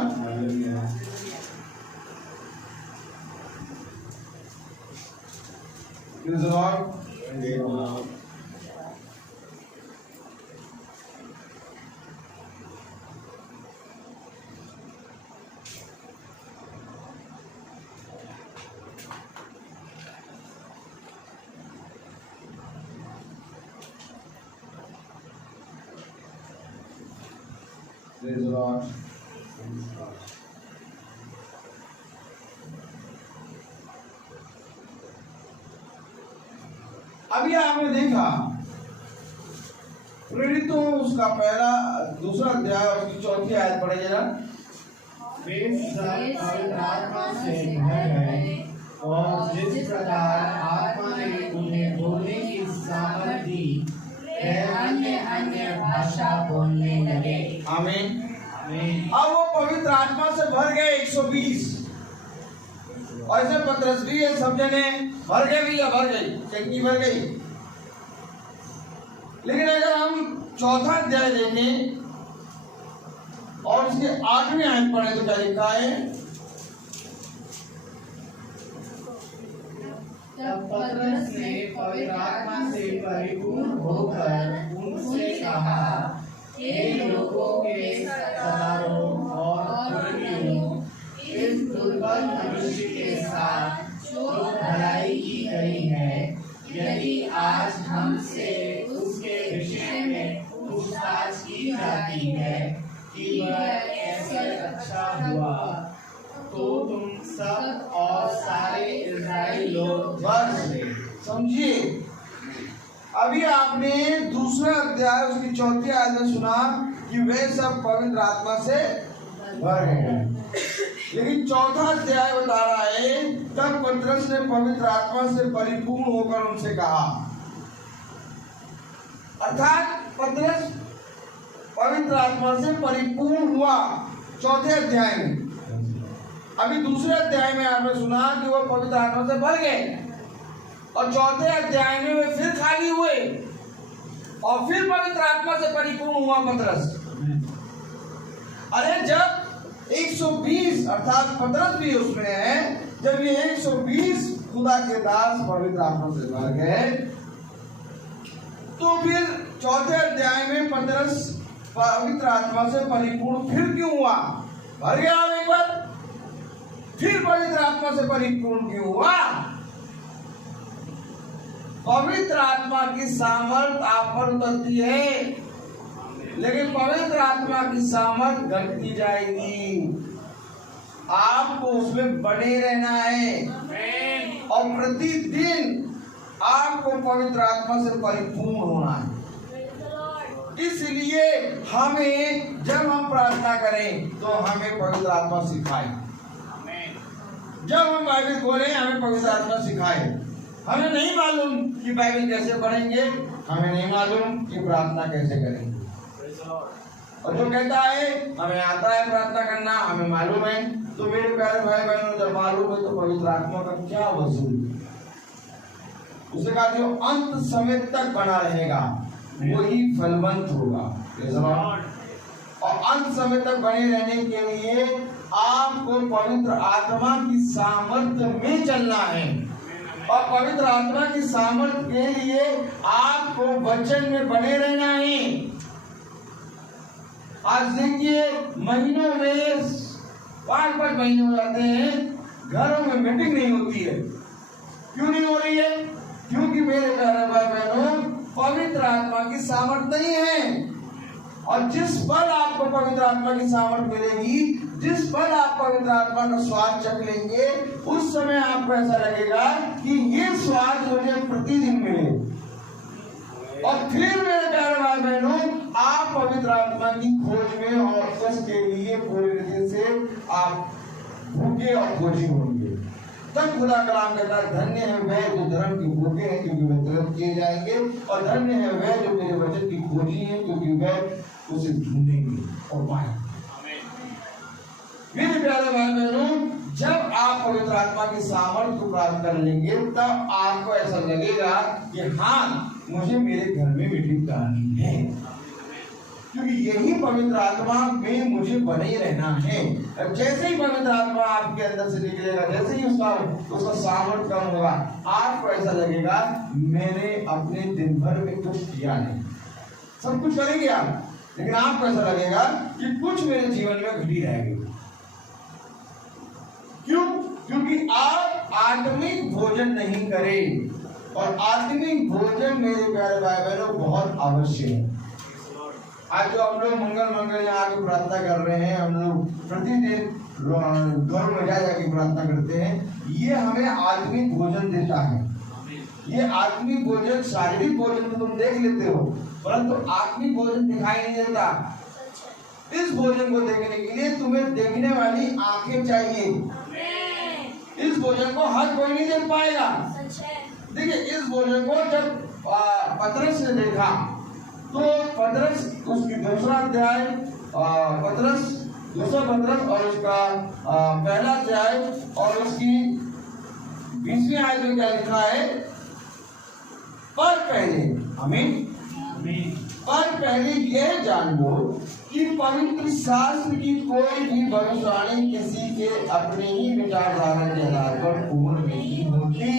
Praise the Lord. Praise the Lord. अभी आपने देखा प्रेरितों उसका पहला दूसरा अध्याय उसकी चौथी आयत पढ़े जरा। वे सब पवित्र आत्मा से भर गए और जिस प्रकार आत्मा ने उन्हें बोलने की सामर्थ दी, वे अन्य भाषा बोलने लगे। आमीन। आमीन। अब वो पवित्र आत्मा से भर गए 120। और ऐसे पतरस भी है, सब जने भर गए भी या भर गई, चटनी भर गई। लेकिन अगर हम चौथा अध्याय देखें और इसके 8वीं आयत पढ़े तो क्या लिखा है? तब पतरस ने पवित्र आत्मा से परिपूर्ण होकर उनसे कहा, हे लोगों के सरदारों और पुरनियों, इस दुर्बल मनुष्य के साथ जो भलाई की गई है, यदि आज हमसे उसके विषय में पूछताछ की जाती है कि वह कैसे अच्छा हुआ, तो तुम सब और सारे इस्राएली लोग बस समझिए, अभी आपने दूसरा अध्याय उसकी 4वीं आयत में सुना कि वे सब पवित्र आत्मा से भर गए, लेकिन 4था अध्याय बता रहा है तब पतरस ने पवित्र आत्मा से परिपूर्ण होकर उनसे कहा, अर्थात पतरस पवित्र आत्मा से परिपूर्ण हुआ 4थे अध्याय में। अभी दूसरे अध्याय में आपने सुना कि वो पवित्र आत्मा से भर गए और 4थे अध्याय में वे फिर खाली हुए और फिर पवित्र आत्मा से परिपूर्ण हुआ पतरस। अरे जब 120 अर्थात पतरस भी उसमें है, जब ये 120 खुदा के दास पवित्र आत्मा से भर गए तो फिर 4थे अध्याय में पतरस पवित्र आत्मा से परिपूर्ण फिर क्यों हुआ? भर गया एक बार, फिर पवित्र आत्मा से परिपूर्ण क्यों हुआ? पवित्र आत्मा की सामर्थ आप पर उतरती है, लेकिन पवित्र आत्मा की सामर्थ घटती जाएगी। आपको उसमें बने रहना है और प्रतिदिन आपको पवित्र आत्मा से परिपूर्ण होना है। इसलिए हमें जब हम प्रार्थना करें तो हमें पवित्र आत्मा सिखाए, जब हम बाइबल खोलें हमें पवित्र आत्मा सिखाए। हमें नहीं मालूम कि बाइबल कैसे पढ़ेंगे, हमें नहीं मालूम कि प्रार्थना कैसे करेंगे, और जो कहता है हमें आता है प्रार्थना करना, हमें मालूम है, तो मेरे प्यारे भाई बहनों जब मालूम है तो पवित्र आत्मा का क्या वसूल? उसने कहा जो अंत समय तक बना रहेगा वही फलवंत होगा। और अंत समय तक बने रहने के लिए आपको पवित्र आत्मा की सामर्थ्य में चलना है, और पवित्र आत्मा की सामर्थ्य के लिए आपको वचन में बने रहना है। आज देखिए महीनों में 5-5 महीने हो जाते हैं, घरों में मीटिंग नहीं होती है। क्यों नहीं हो रही है? क्योंकि मेरे प्यारे भाई बहनों पवित्र आत्मा की सामर्थ्य नहीं है। और जिस पल आपको पवित्र आत्मा की सामर्थ्य मिलेगी, जिस पल आप पवित्र आत्मा का स्वाद चख लेंगे, उस समय आपको ऐसा लगेगा कि ये स्वाद मुझे प्रतिदिन मिले। और फिर मेरे प्यारे भाई बहनों आप पवित्र आत्मा की खोज में और उसके लिए पूरी रीति से आप भूखे और खोजी होंगे। तब खुदा कलाम कहता है धन्य है वह जो धर्म की भूखे हैं क्योंकि वे तुरंत किए जाएंगे, और धन्य है वह जो मेरे वचन की खोजी है क्योंकि वह उसे ढूंढेंगे और पाएंगे। मेरे प्यारे भाई बहनों जब आप पवित्र आत्मा की सामर्थ्य को प्राप्त कर लेंगे तब आपको ऐसा लगेगा कि हाँ मुझे मेरे घर में मीटिंग करानी है, क्योंकि यही पवित्र आत्मा में मुझे बने ही रहना है। जैसे ही पवित्र आत्मा आपके अंदर से निकलेगा, जैसे ही उसका सामर्थ्य कम होगा, आपको ऐसा लगेगा मैंने अपने दिन भर में कुछ किया नहीं। सब कुछ करेंगे आप, लेकिन आपको ऐसा लगेगा कि कुछ मेरे जीवन में घटी रहेगी। क्यों? क्योंकि आप आत्मिक भोजन नहीं करें, और आत्मिक भोजन मेरे प्यारे भाई बहनों बहुत आवश्यक है। आज जो हम लोग मंगल यहाँ आके प्रार्थना कर रहे हैं, हम लोग प्रतिदिन घर में जाके प्रार्थना करते हैं, ये हमें आत्मिक भोजन देता है। ये आत्मिक भोजन, शारीरिक भोजन तो तुम देख लेते हो, परंतु आत्मिक भोजन दिखाई नहीं देता। इस भोजन को देखने के लिए तुम्हें देखने वाली आंखें चाहिए। इस भोजन को हर कोई नहीं देख पाएगा। देखिए इस भोजन को जब पतरस ने देखा तो पतरस उसकी दूसरा अध्याय दूसरा पतरस और उसका पहला अध्याय और उसकी 20वीं आयत में क्या लिखा है? पर पहले पर पहले यह जान लो कि पवित्र शास्त्र की कोई भी भविष्यवाणी किसी के अपने ही विचारधारा के आधार पर पूर्ण नहीं होती।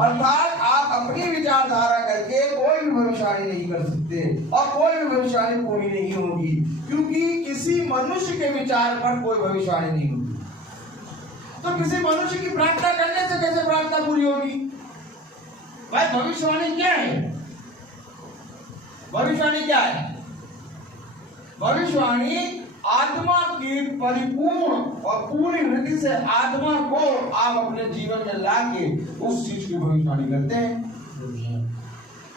अर्थात आप अपनी विचारधारा करके कोई भी भविष्यवाणी नहीं कर सकते, और कोई भी भविष्यवाणी पूरी नहीं होगी, क्योंकि किसी मनुष्य के विचार पर कोई भविष्यवाणी नहीं होगी। तो किसी मनुष्य की प्रार्थना करने से कैसे प्रार्थना पूरी होगी? भाई भविष्यवाणी क्या है? भविष्यवाणी क्या है? भविष्यवाणी आत्मा की परिपूर्ण और पूरी रीति से आत्मा को आप अपने जीवन में लाके उस चीज की भविष्यवाणी करते हैं।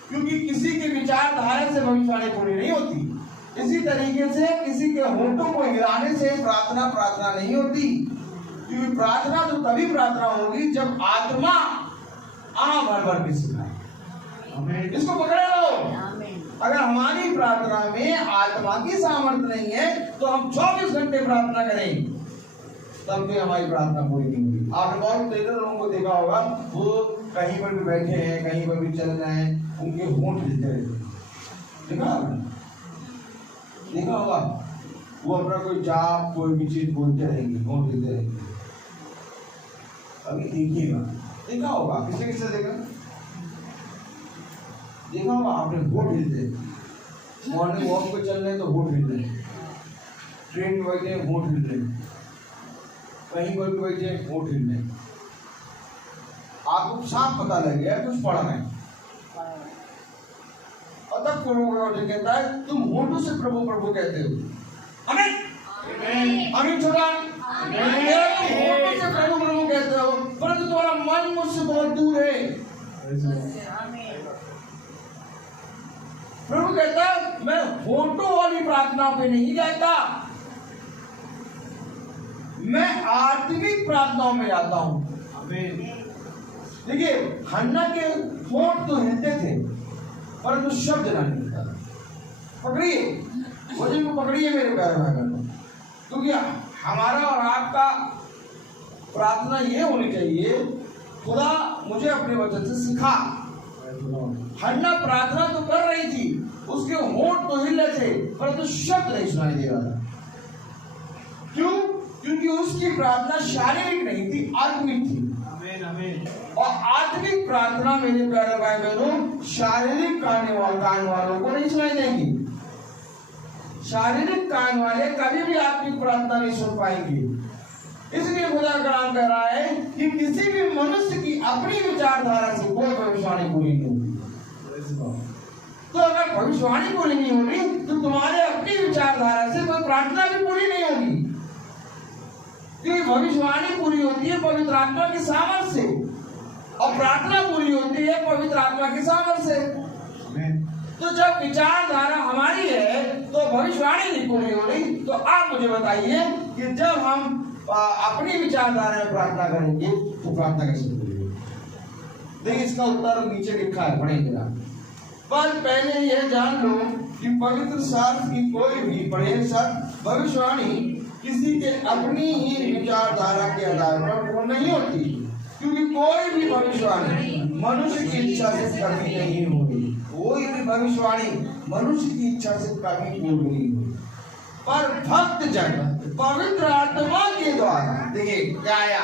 क्योंकि किसी की विचारधारा से भविष्यवाणी पूरी नहीं होती। इसी तरीके से किसी के होठों को हिलाने से प्रार्थना नहीं होती। क्योंकि प्रार्थना तो तभी प्रार्थना होगी जब आत्मा भर भर के सिखाए। इसको पकड़े लो। अगर हमारी प्रार्थना में आत्मा की सामर्थ्य नहीं है तो हम 24 घंटे प्रार्थना करें तब भी हमारी प्रार्थना पूरी नहीं होगी। आपने बहुत तेरे लोगों को देखा होगा, वो कहीं पर भी बैठे हैं, कहीं पर भी चल रहे हैं, उनके होंठ हिलते रहते हैं। देखा होगा, वो अपना कोई जाप कोई भी चीज बोलते रहेंगे, होंठ हिलते रहेंगे। अभी देखिएगा, देखा होगा, किसने देखा होगा आपने, होंठ हिलते। मॉर्निंग वॉक पे चल रहे हैं तो होंठ हिल रहे, ट्रेन में बैठे हैं होंठ हिल रहे, कहीं पर भी बैठे हैं होंठ हिल रहे। आपको साफ पता लग गया कुछ पढ़ रहे हैं। और तब प्रभु कहता है तुम होठों से प्रभु प्रभु कहते हो। आमीन आमीन छोड़ा, होठों से प्रभु प्रभु कहते हो, परंतु तुम्हारा मन मुझसे बहुत दूर है। प्रभु कहता है मैं होठों वाली प्रार्थना पे नहीं जाता, मैं आत्मिक प्रार्थनाओं में जाता हूं। देखिए हन्ना के होंठ तो हिलते थे परंतु शब्द ना निकलता। पकड़िए वजन को, पकड़िए मेरे प्यारे भाई बहनों, क्योंकि हमारा और आपका प्रार्थना ये होनी चाहिए, खुदा मुझे अपने वचन से सिखा। हन्ना प्रार्थना तो कर रही थी, उसके होंठ तो हिल रहे थे परंतु शब्द नहीं सुनाई दे रहा था। क्यों? क्योंकि उसकी प्रार्थना शारीरिक नहीं थी, आत्मिक थी। और आत्मिक प्रार्थना मेरे प्यारे भाई बहनों शारीरिक कान वालों को नहीं सुनाई देंगी। शारीरिक कान वाले कभी भी आत्मिक प्रार्थना नहीं सुन पाएंगे। इसलिए खुदा का कलाम कह रहा है कि किसी भी मनुष्य की अपनी विचारधारा से कोई भविष्यवाणी पूरी नहीं होगी। तो अगर भविष्यवाणी पूरी नहीं होगी तो तुम्हारे अपनी विचारधारा से कोई प्रार्थना भी पूरी नहीं होगी। क्योंकि भविष्यवाणी पूरी होती है पवित्र आत्मा की सामर्थ्य से, और प्रार्थना पूरी होती है पवित्र आत्मा की सामर्थ्य से। तो जब विचारधारा हमारी है तो भविष्यवाणी नहीं पूरी हो रही। तो आप मुझे बताइए कि जब हम अपनी विचारधारा में प्रार्थना करेंगे तो प्रार्थना कैसे पूरी होगी? देखिए इसका उत्तर नीचे लिखा है, पढ़ेंगे आप। पर पहले यह जान लो कि पवित्र शास्त्र की कोई भी पढ़े शब्द भविष्यवाणी किसी के अपनी ही विचारधारा के आधार पर पूर्ण नहीं होती, क्योंकि कोई भी भविष्यवाणी मनुष्य की इच्छा से कभी नहीं होगी। कोई भी भविष्यवाणी मनुष्य की इच्छा से कभी पूर्ण नहीं होगी, पर भक्त जन पवित्र आत्मा के द्वारा, देखिए क्या आया,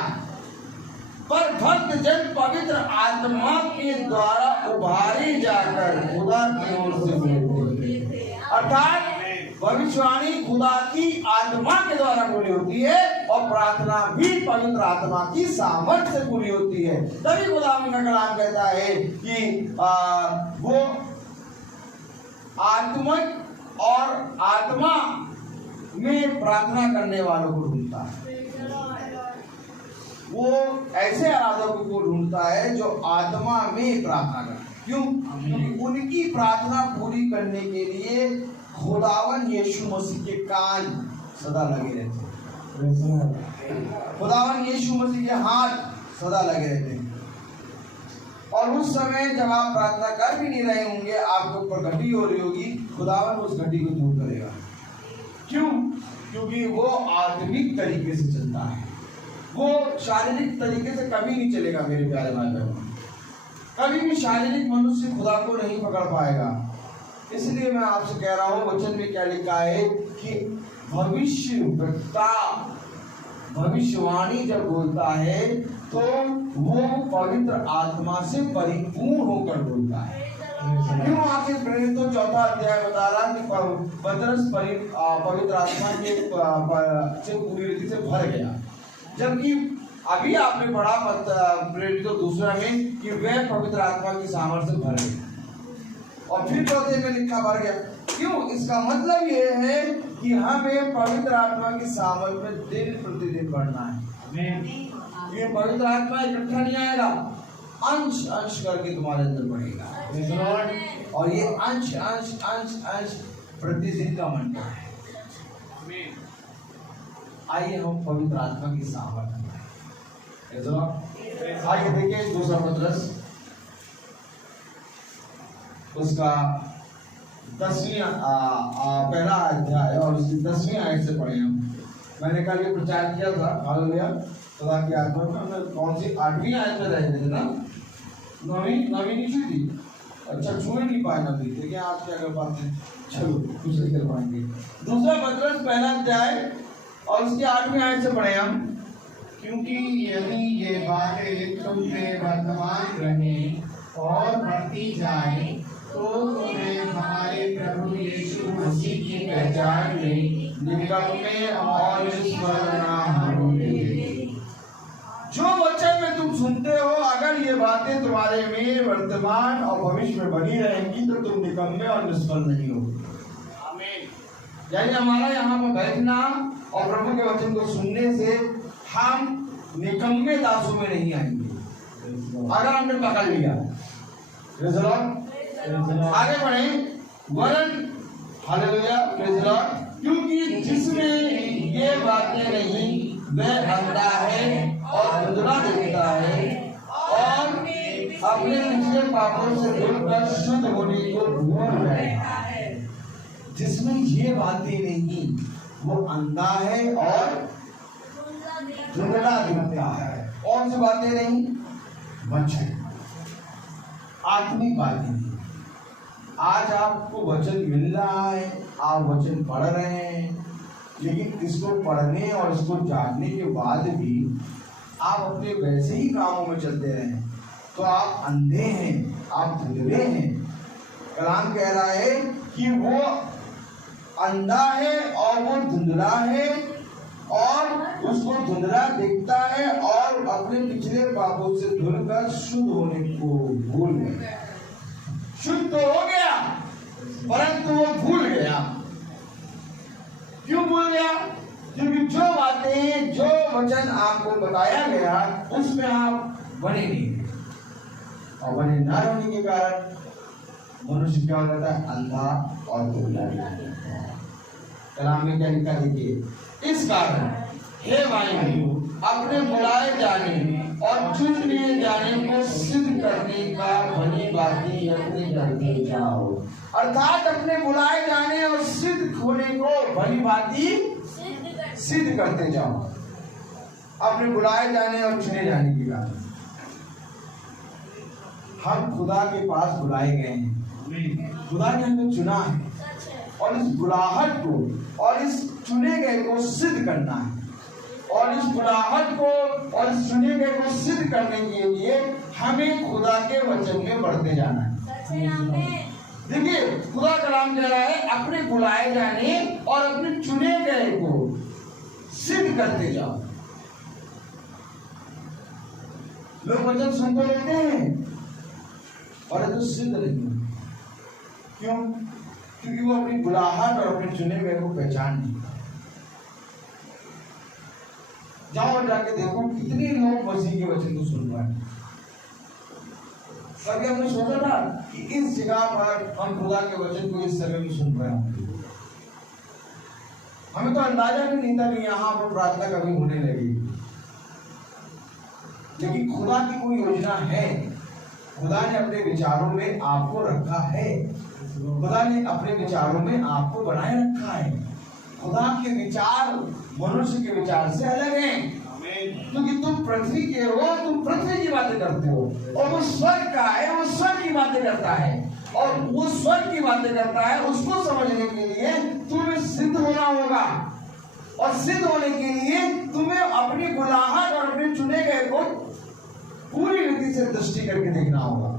पर भक्त जन पवित्र आत्मा के द्वारा उभारे जाकर खुदा की ओर से बोलते हैं। अर्थात भविष्यवाणी खुदा की आत्मा के द्वारा पूरी होती है और प्रार्थना भी पवित्र आत्मा की सामर्थ्य से पूरी होती है। तभी खुदा का कलाम कहता है कि वो आत्मिक और आत्मा में प्रार्थना करने वालों को ढूंढता है। वो ऐसे आराधकों को ढूंढता है जो आत्मा में प्रार्थना करते हैं। क्यों? क्योंकि उनकी प्रार्थना पूरी करने के लिए खुदावन यीशु मसीह के कान सदा लगे रहते हैं, खुदावन यीशु मसीह के हाथ सदा लगे रहते हैं। और उस समय जब आप प्रार्थना कर भी नहीं रहे होंगे, आपके ऊपर घटी हो रही होगी, खुदावन उस घटी को दूर करेगा। क्यों? क्योंकि वो आत्मिक तरीके से चलता है, वो शारीरिक तरीके से कभी नहीं चलेगा। मेरे प्यारे भाई बहनों, कभी भी शारीरिक मनुष्य खुदा को नहीं पकड़ पाएगा। इसलिए मैं आपसे कह रहा हूं, वचन में क्या लिखा है कि भविष्यवाणी जब बोलता है तो वो पवित्र आत्मा से परिपूर्ण होकर बोलता है। क्यों? आखिर प्रेरितों 4 अध्याय बता रहा कि पतरस पवित्र आत्मा के से पूरी रीति से भर गया, जबकि अभी आपने पढ़ा प्रेरितों 2 में कि वह पवित्र आत्मा की सामर्थ्य से भर गया। और फिर 4 में लिखा भर गया। क्यों? इसका मतलब ये है कि हमें पवित्र आत्मा की सामर्थ में दिन प्रतिदिन बढ़ना है। ये पवित्र आत्मा इकट्ठा नहीं आएगा, अंश अंश करके तुम्हारे अंदर बढ़ेगा, और ये अंश अंश अंश अंश प्रतिदिन का मंडा है। आइए हम पवित्र आत्मा की सामर्थ में आइए देखिए 2 पत्रस उसका 10वीं पहला अध्याय और उसकी 10वीं आयत से पढ़े हम। मैंने कल ये प्रचार किया था, हालेलुया, खुदा की आत्मा में हमने कौन सी 8वीं आयत में रहे थे ना, 9वीं नहीं छुई थी। अच्छा, छुए नहीं पाए ना, देखिए आज क्या कर पाते हैं, चलो कुछ नहीं कर पाएंगे। 2 पत्रस पहला अध्याय और उसकी 8वीं आयत से पढ़े हम। क्योंकि यदि ये बातें तुम में वर्तमान रहे और बढ़ती जाए तो तुम्हें हमारे प्रभु यीशु मसीह की पहचान में निकम्मे और निष्फल ना होंगे। जो वचन में तुम सुनते हो, अगर ये बातें तुम्हारे में वर्तमान और भविष्य में बनी रहेंगी तो तुम निकम्मे और निष्फल नहीं हो। यानी हमारा यहाँ पर बैठना और प्रभु के वचन को सुनने से हम निकम्मे दासों में नहीं आएंगे, अगर हमने पकड़ लिया। आगे बढ़े, वरन हालेलुया, क्योंकि जिसमें ये बातें नहीं वह अंधा है और धुंधला देखता है और अपने पिछले पापों से धुलकर शुद्ध होने को भूल बैठा है। जिसमें ये बातें नहीं वो अंधा है और धुंधला दिखता है। कौन सी बातें नहीं? वचन, आत्मिक बातें नहीं। आज आपको वचन मिल रहा है, आप वचन पढ़ रहे हैं, लेकिन इसको पढ़ने और इसको जानने के बाद भी आप अपने वैसे ही कामों में चलते रहे तो आप अंधे हैं, आप धुंधले हैं। कलाम कह रहा है कि वो अंधा है और वो धुंधला है और उसको धुंधला दिखता है और अपने पिछले पापों से धुलकर शुद्ध होने को भूल गया। शुद्ध तो हो गया परंतु वो भूल गया। क्यों भूल गया? क्योंकि जो बातें, जो वचन आपको बताया गया उसमें आप बने नहीं, और बने न रहने के कारण मनुष्य क्या हो जाता है? अंधा और धुंधला। कलाम में क्या लिखा देखिए, इस कारण हे भाइयों, अपने बुलाए जाने और चुन लिए जाने को सिद्ध करने का भली भांति यत्न करते जाओ। अर्थात अपने बुलाए जाने और सिद्ध होने को भली भांति सिद्ध करते जाओ। अपने बुलाए जाने और चुने जाने की बात, हम खुदा के पास बुलाए गए हैं, खुदा ने हमें चुना है और इस बुलाहट को और इस चुने गए को सिद्ध करना है। और इस बुलाहट को और इस चुने गए को सिद्ध करने के लिए हमें खुदा के वचन में बढ़ते जाना है। देखिए, खुदा कलाम कह रहा है अपने बुलाए जाने और अपने चुने गए को सिद्ध करते जाओ। लोग वचन सुनते रहते हैं और तो सिद्ध नहीं। क्यों? क्योंकि वो अपनी बुलाहट और अपने चुने गए को पहचान नहीं। जाओ और जाके देखो कितने लोग मसीह के वचन को सुन रहे हैं। कभी हमने सोचा था कि इस जगह पर हम खुदा के वचन को इस समय में सुन रहे हैं। हमें तो अंदाजा भी नहीं था कि यहाँ पर प्रार्थना कभी होने लगी, लेकिन खुदा की कोई योजना है। खुदा ने अपने विचारों में आपको रखा है, खुदा ने अपने विचारों में आपको बनाए रखा है। खुदा के विचार मनुष्य के विचार से अलग हैं, क्योंकि तुम पृथ्वी के हो, तुम पृथ्वी की बातें करते हो, और वो स्वर्ग का है, वो स्वर्ग की बातें करता है, और वो स्वर्ग की बातें करता है। उसको समझने के लिए तुम्हें सिद्ध होना होगा, और सिद्ध होने के लिए तुम्हें अपनी बुलाहट और अपने चुने गए को पूरी रीति से दृष्टि करके देखना होगा।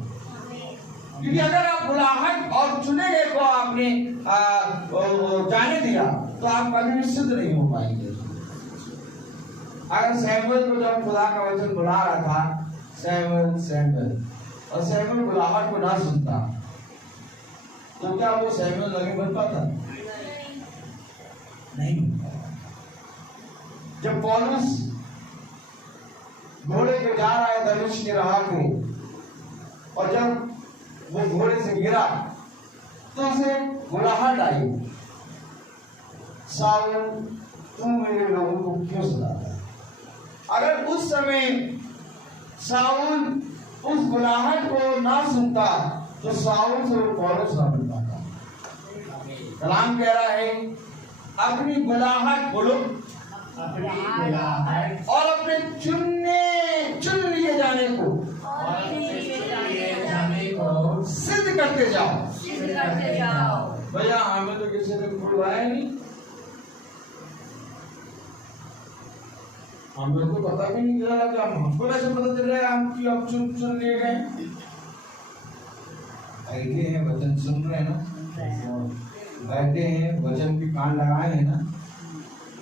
क्योंकि अगर आप बुलाहट और चुने गए को आपने जाने दिया तो आप कभी भी सिद्ध नहीं हो पाएंगे। अगर सैमुअल को जब खुदा का वचन बुला रहा था, सैमुअल और सैमुअल बुलाहट को ना सुनता तो क्या वो सैमुअल नबी बन पाता? नहीं। जब पौलुस घोड़े पे जा रहा है दमिश्क की राह पे, और जब वो घोड़े से गिरा तो उसे गुलाहट आई, शाऊल तू मेरे लोगों को क्यों सताता है? अगर उस समय शाऊल उस गुलाहट को ना सुनता तो शाऊल से वो पौलुस ना बन पाता। कलाम कह रहा है अपनी गुलाहट बोलो, और अपने चुन लिए जाने को सिद्ध करते जाओ। भैया हमें तो किसी ने बुलवाया नहीं, हमें तो पता भी नहीं चला कि हमको कैसे पता चल रहा है हम कि अब चुन लिए गए। बैठे हैं वचन सुन रहे हैं ना, बैठे हैं वचन के कान लगाए हैं ना,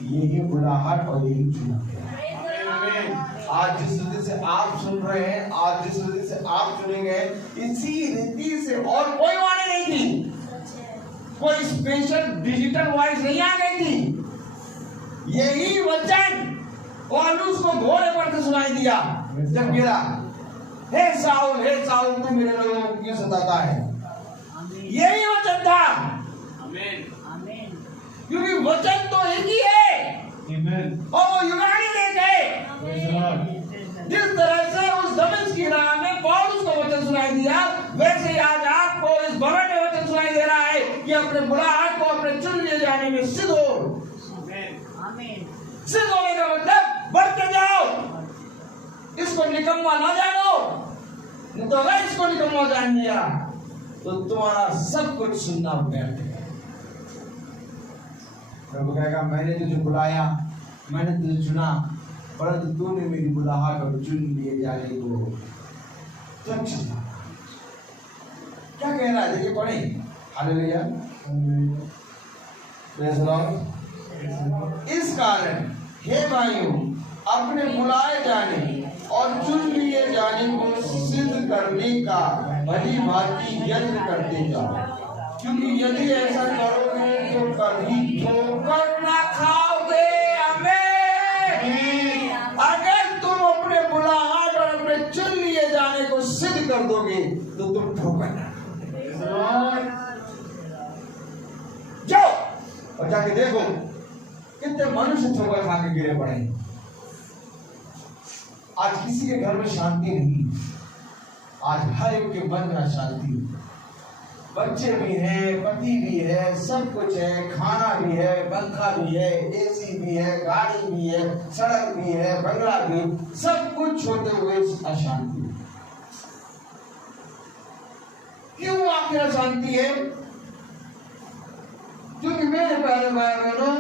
यही बुलाहट और यही चुना। आज जिस रीति से आप सुन रहे हैं, आज जिस रीति से आप चुने गए, इसी रीति से और कोई वाणी नहीं थी, कोई स्पेशल डिजिटल वॉइस नहीं आ गई थी। यही वचन पौलुस को घोड़े पर से सुनाई दिया जब गिरा, हे साउल तू मेरे लोगों को क्यों सताता है? यही वचन था। क्योंकि वचन तो एक ही है और वो युगानी देख है। जिस तरह से उस दमिश्क की राह में पौलुस को वचन सुनाई दिया, वैसे ही आज आपको इस भवन में वचन सुनाई दे रहा है कि अपने बुलाहट को अपने चुन लिए जाने में सिद्ध हो। सिद्ध होने का मतलब बढ़ते जाओ, इसको निकम्मा ना जानो, नहीं तो अगर इसको निकम्मा जान लिया तो तुम्हारा सब कुछ सुनना व्यर्थ है। प्रभु कहेगा मैंने तुझे बुलाया, मैंने तुझे चुना, परंतु तूने मेरी बुलाहट और चुन लिए जाने को तुच्छ समझा। क्या कह रहा है? देखिए पढ़े। हालेलुया। Praise the Lord. इस कारण हे भाइयों अपने बुलाए जाने और चुन लिए जाने को सिद्ध करने का भली भांति यत्न करते जाओ, क्योंकि यदि ऐसा करोगे तो कभी ठोकर ना खाओगे। आमीन। अगर तुम अपने बुलाहट और अपने चुन लिए जाने को सिद्ध कर दोगे तो तुम ठोकर ना जाओ। और जाके देखो कितने मनुष्य ठोकर खा के गिरे पड़े। आज किसी के घर में शांति नहीं, आज हर एक के मन में अशांति। बच्चे भी हैं, पति भी है, सब कुछ है, खाना भी है, पंखा भी है, एसी भी है, गाड़ी भी है, सड़क भी है, बंगला भी, सब कुछ होते हुए अशांति। क्यों आखिर अशांति है? क्योंकि मेरे प्यारे भाई बहनों,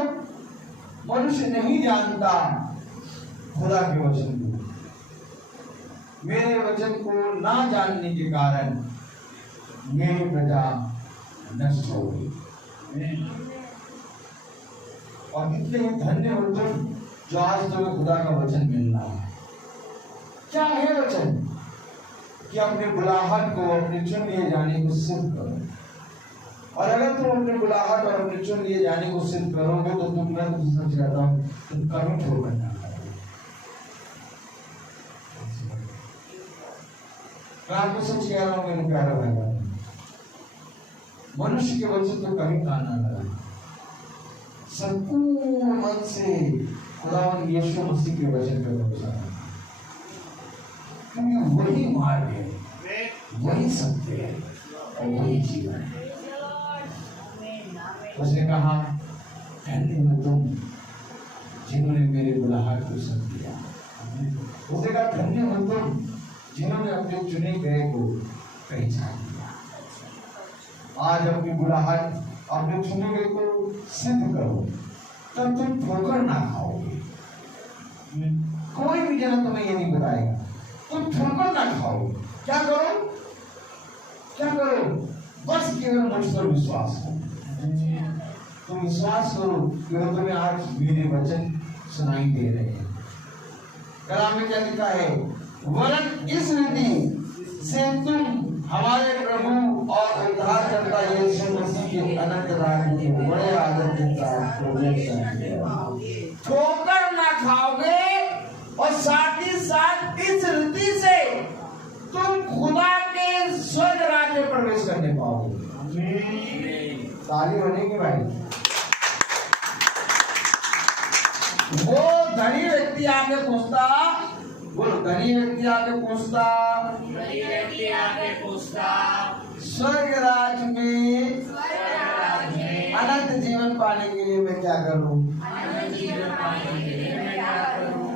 मनुष्य नहीं जानता खुदा के वचन को। मेरे वचन को ना जानने के कारण मेरी प्रजा नष्ट हो गई। और कितने धन्य हो तुम जो आज तुम्हें खुदा का वचन मिल रहा है। क्या है वचन? कि अपने बुलाहट को, अपने चुन लिए जाने को सिद्ध करो। और अगर तुम अपने बुलाहट और अपने चुन लिए जाने को सिद्ध करोगे तो तुम, मैं तो सच कहता हूँ, तुम कभी छोड़ ना। मैं आपको सच कह रहा हूँ मेरे प्यारे भाई बहन, मनुष्य के वचन तो कभी कान ना लगा। संपूर्ण मन से खुदावंद यीशु मसीह के वचन पे भरोसा रखो, क्योंकि वही मार्ग है, वही सत्य है और वही जीवन है। उसने कहा धन्य हो तुम जिन्होंने मेरे बुलाहट को सुन लिया। उसने कहा धन्य हो तुम जिन्होंने अपने चुने गए को पहचान लिया। आज अपनी बुलाहट, अपने चुने गए को सिद्ध करो, तब तुम ठोकर ना खाओगे। कोई भी जन तुम्हें ये नहीं बताएगा, तुम ठोकर ना खाओगे। क्या करो? क्या करो? बस केवल मुझ पर विश्वास करो। तुम विश्वास करो कि वो तुम्हें आज मेरे वचन सुनाई दे रहे हैं। कलाम में क्या लिखा है? वरन इस रीति से तुम हमारे प्रभु और उद्धारकर्ता यीशु के अनंत राज्य में बड़े आदर के साथ प्रवेश करेंगे। ठोकर ना खाओगे और साथ ही साथ इस रीति से तुम खुदा के स्वर्ग राज्य में प्रवेश करने पाओगे। ताली बनेगी भाई। वो धनी व्यक्ति आके पूछता, बोलो धनी व्यक्ति आके पूछता स्वर्ग राज में अनंत जीवन पाने के लिए मैं क्या करूं?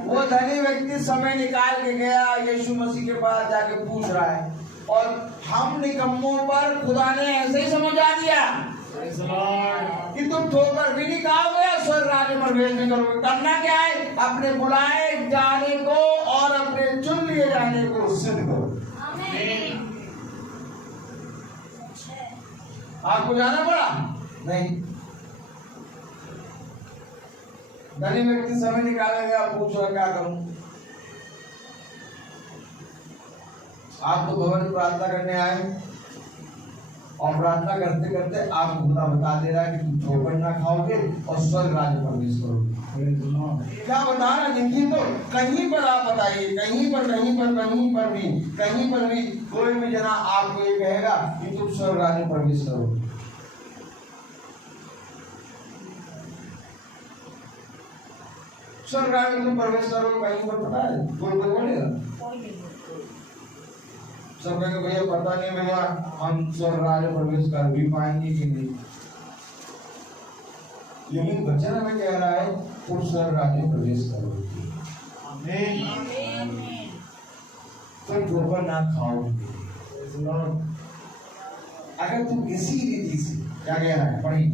वो धनी व्यक्ति समय निकाल के गया, यीशु मसीह के पास जाके पूछ रहा है, और हम निकम्मों पर खुदा ने ऐसे ही समझा दिया कि तुम ठोकर भी नहीं खाओगे और स्वर्ग राज्य में प्रवेश नहीं करोगे। करना क्या है? अपने बुलाए जाने को और अपने चुन लिए जाने को सिद्ध करो। आपको जाना पड़ा? नहीं। धनी व्यक्ति समय निकाला गया, पूछ रहा क्या करूं? आप तो भवन में प्रार्थना करने आए और प्रार्थना करते करते आपको खुदा बता दे रहा है कि तुम ठोकर ना खाओगे और स्वर्ग राज्य में प्रवेश करोगे। क्या बता रहा? देखिए तो कहीं पर आप बताइए, कहीं पर भी कोई भी जना आपको ये कहेगा कि तुम स्वर्ग राज्य में प्रवेश करोगे। स्वर्ग राज्य में तुम प्रवेश करोगे, कहीं पर पता है? कोई बोलेगा? सब कहेंगे भैया पता नहीं भैया, हम स्वर्ग राज्य में प्रवेश कर भी पाएंगे कि नहीं। लेकिन वचन हमें कह रहा है तुम स्वर्ग राज्य में प्रवेश करोगे। तुम ठोकर ना खाओगे। अगर तुम इसी रीति से, क्या कह रहा है पढ़िए,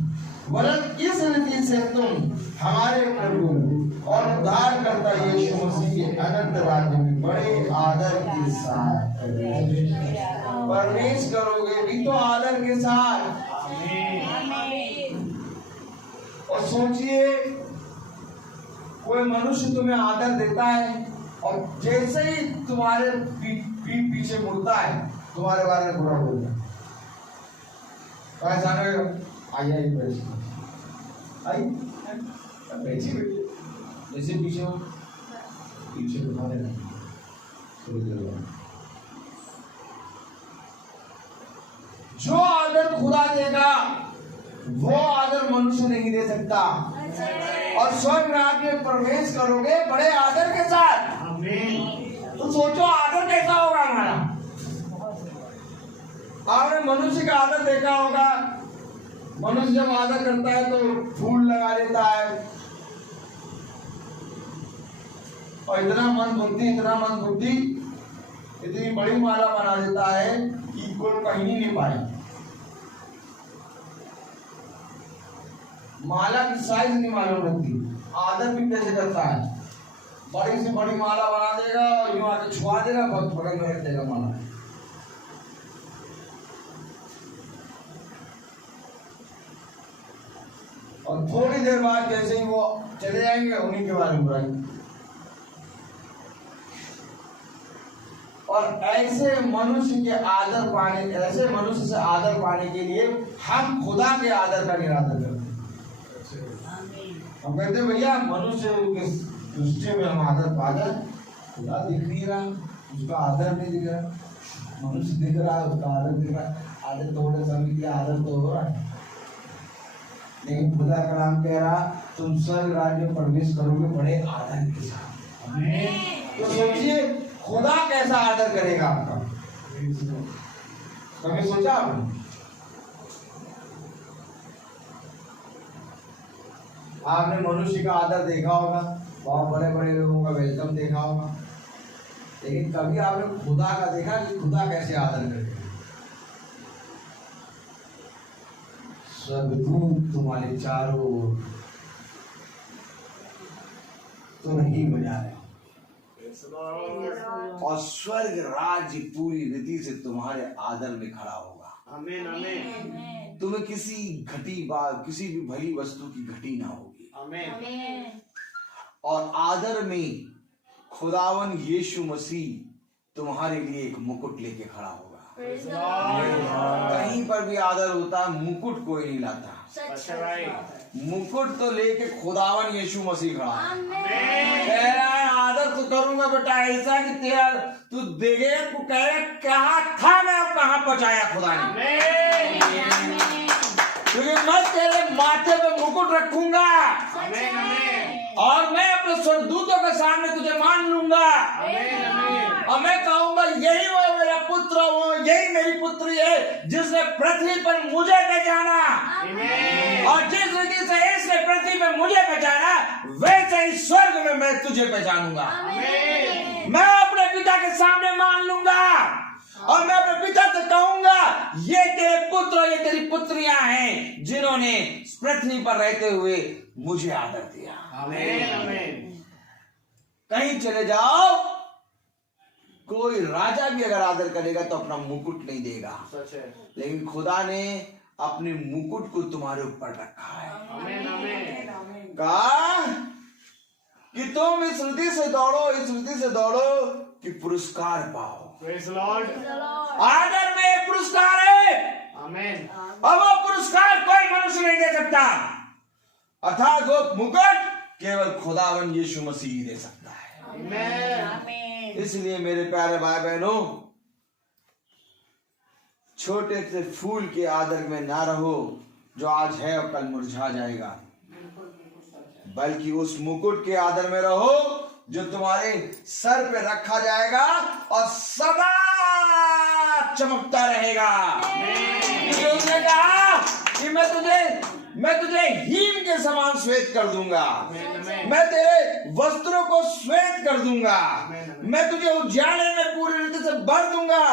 वरन इस रीति से तुम हमारे प्रभु और उद्धारकर्ता यीशु मसीह के अनंत राज्य में बड़े आदर के साथ प्रवेश करोगे। भी तो आदर के साथ। और सोचिए, कोई मनुष्य तुम्हें आदर देता है और जैसे ही तुम्हारे पीठ पीछे मुड़ता है, तुम्हारे बारे में बुरा बोलता है। आइए बैठी जैसे पीछे तुम्हारे जो आदर खुदा देगा वो आदर मनुष्य नहीं दे सकता। और स्वर्ग राज्य में प्रवेश करोगे बड़े आदर के साथ। तो सोचो आदर कैसा होगा हमारा। आपने मनुष्य का आदर देखा होगा, मनुष्य जब आदर करता है तो फूल लगा देता है और इतना मन बुद्धि इतनी बड़ी माला बना देता है कि कोई कहीं नहीं पाए। माला की साइज नहीं मालूम रहती, आदर भी कैसे करता है। बड़ी से बड़ी माला बना देगा और यूं आके छुआ देगा, बहुत बगल में रख देगा माला। और थोड़ी देर बाद जैसे ही वो चले जाएंगे उन्हीं के बारे में बुराई। और ऐसे मनुष्य के आदर पाने, ऐसे मनुष्य से आदर पाने के लिए हम खुदा के आदर का निरादर करते हैं। हम कहते हैं भैया मनुष्य के दृष्टि में हम आदर पादर, खुदा दिख नहीं रहा, उसका आदर नहीं दिख रहा। मनुष्य दिख रहा है, उसका आदर दिख रहा है। आदर थोड़े समय के लिए आदर तो हो रहा है, लेकिन खुदा का नाम कह रहा तुम स्वर्ग राज्य में प्रवेश करोगे बड़े आदर के साथ। तो सोचिए खुदा कैसा आदर करेगा आपका। कभी सोचा आपने? आपने मनुष्य का आदर देखा होगा, बहुत बड़े बड़े लोगों का वेलकम देखा होगा, लेकिन कभी आपने खुदा का देखा कि खुदा कैसे आदर करेगा। स्वर्गदूत तुम्हारे चारों ओर तो नहीं बजा रहे और स्वर्ग राज्य पूरी रीति से तुम्हारे आदर में खड़ा होगा। आमीन आमीन। तुम्हें किसी घटी बात, किसी भी भली वस्तु की घटी ना होगी। आमीन। और आदर में खुदावन यीशु मसीह तुम्हारे लिए एक मुकुट लेके खड़ा होगा। कहीं पर पर भी आदर होता है, मुकुट कोई नहीं लाता। सच मुकुट तो लेके खुदावन यीशु मसीह खड़ा है। कह रहा है आदर तो करूंगा बेटा ऐसा कि तेरा तू देखेगा, तू कहेगा कहाँ था मैं और कहाँ पहुंचाया खुदा ने, क्योंकि मैं तेरे माथे पे मुकुट रखूंगा और मैं अपने स्वर्गदूतों के सामने तुझे मान लूंगा और मैं कहूंगा यही वो मेरा पुत्र, वो यही मेरी पुत्री है जिसने पृथ्वी पर मुझे पहचाना, और जिस रीति से इसने पृथ्वी पर मुझे पहचाना वैसे ही स्वर्ग में मैं तुझे पहचानूंगा। मैं अपने पिता के सामने मान लूंगा और मैं अपने पिता से कहूंगा ये तेरे पुत्र, ये तेरी पुत्रियां हैं जिन्होंने पृथ्वी पर रहते हुए मुझे आदर दिया। कहीं चले जाओ, कोई राजा भी अगर आदर करेगा तो अपना मुकुट नहीं देगा, लेकिन खुदा ने अपने मुकुट को तुम्हारे ऊपर रखा है। कहा कि तुम इस रीति से दौड़ो, इस रीति से दौड़ो कि पुरस्कार पाओ। आदर में एक पुरस्कार है और वो पुरस्कार कोई मनुष्य नहीं दे सकता, अर्थात वो मुकुट केवल खुदावन यीशु मसीह ही दे सकता है। इसलिए मेरे प्यारे भाई बहनों, छोटे से फूल के आदर में ना रहो जो आज है और कल मुरझा जाएगा, बल्कि उस मुकुट के आदर में रहो जो तुम्हारे सर पे रखा जाएगा और सदा चमकता रहेगा। क्योंकि उसने कहा कि मैं तुझे हीम के समान श्वेत कर दूंगा, मैं तेरे वस्त्रों को श्वेत कर दूंगा, मैं तुझे उजाले में पूरी रीति से भर दूंगा,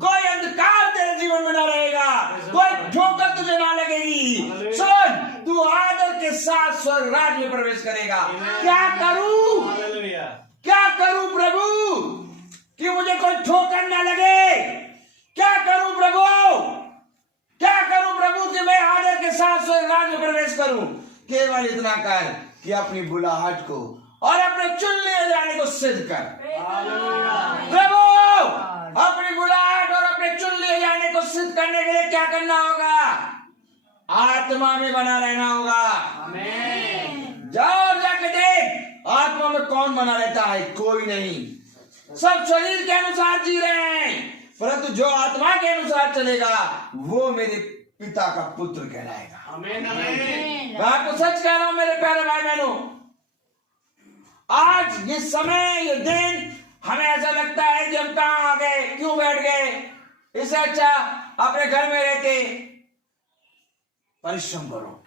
कोई अंधकार तेरे जीवन में ना रहेगा, कोई ठोकर तुझे ना लगेगी। सुन, तू आदर के साथ स्वर्ग राज में प्रवेश करेगा। क्या करूं प्रभु कि मुझे कोई ठोकर ना लगे? क्या करूं प्रभु कि मैं आदर के साथ स्वर्ग राज में प्रवेश करूं? केवल इतना कर कि अपनी बुलाहट को और अपने चुन लिए जाने को सिद्ध कर। प्रभु, अपनी बुलाहट और अपने चुन लिए जाने को सिद्ध करने के लिए क्या करना होगा? आत्मा में बना रहना होगा। जाओ और जाके देख आत्मा में कौन बना रहता है। कोई नहीं, सब शरीर के अनुसार जी रहे हैं, परंतु जो आत्मा के अनुसार चलेगा वो मेरे पिता का पुत्र कहलाएगा। मैं आपको सच कह रहा हूं मेरे प्यारे भाई बहनों, आज ये समय, ये दिन हमें ऐसा लगता है कि हम कहां आ गए, क्यों बैठ गए, इससे अच्छा अपने घर में रहते। परिश्रम करो,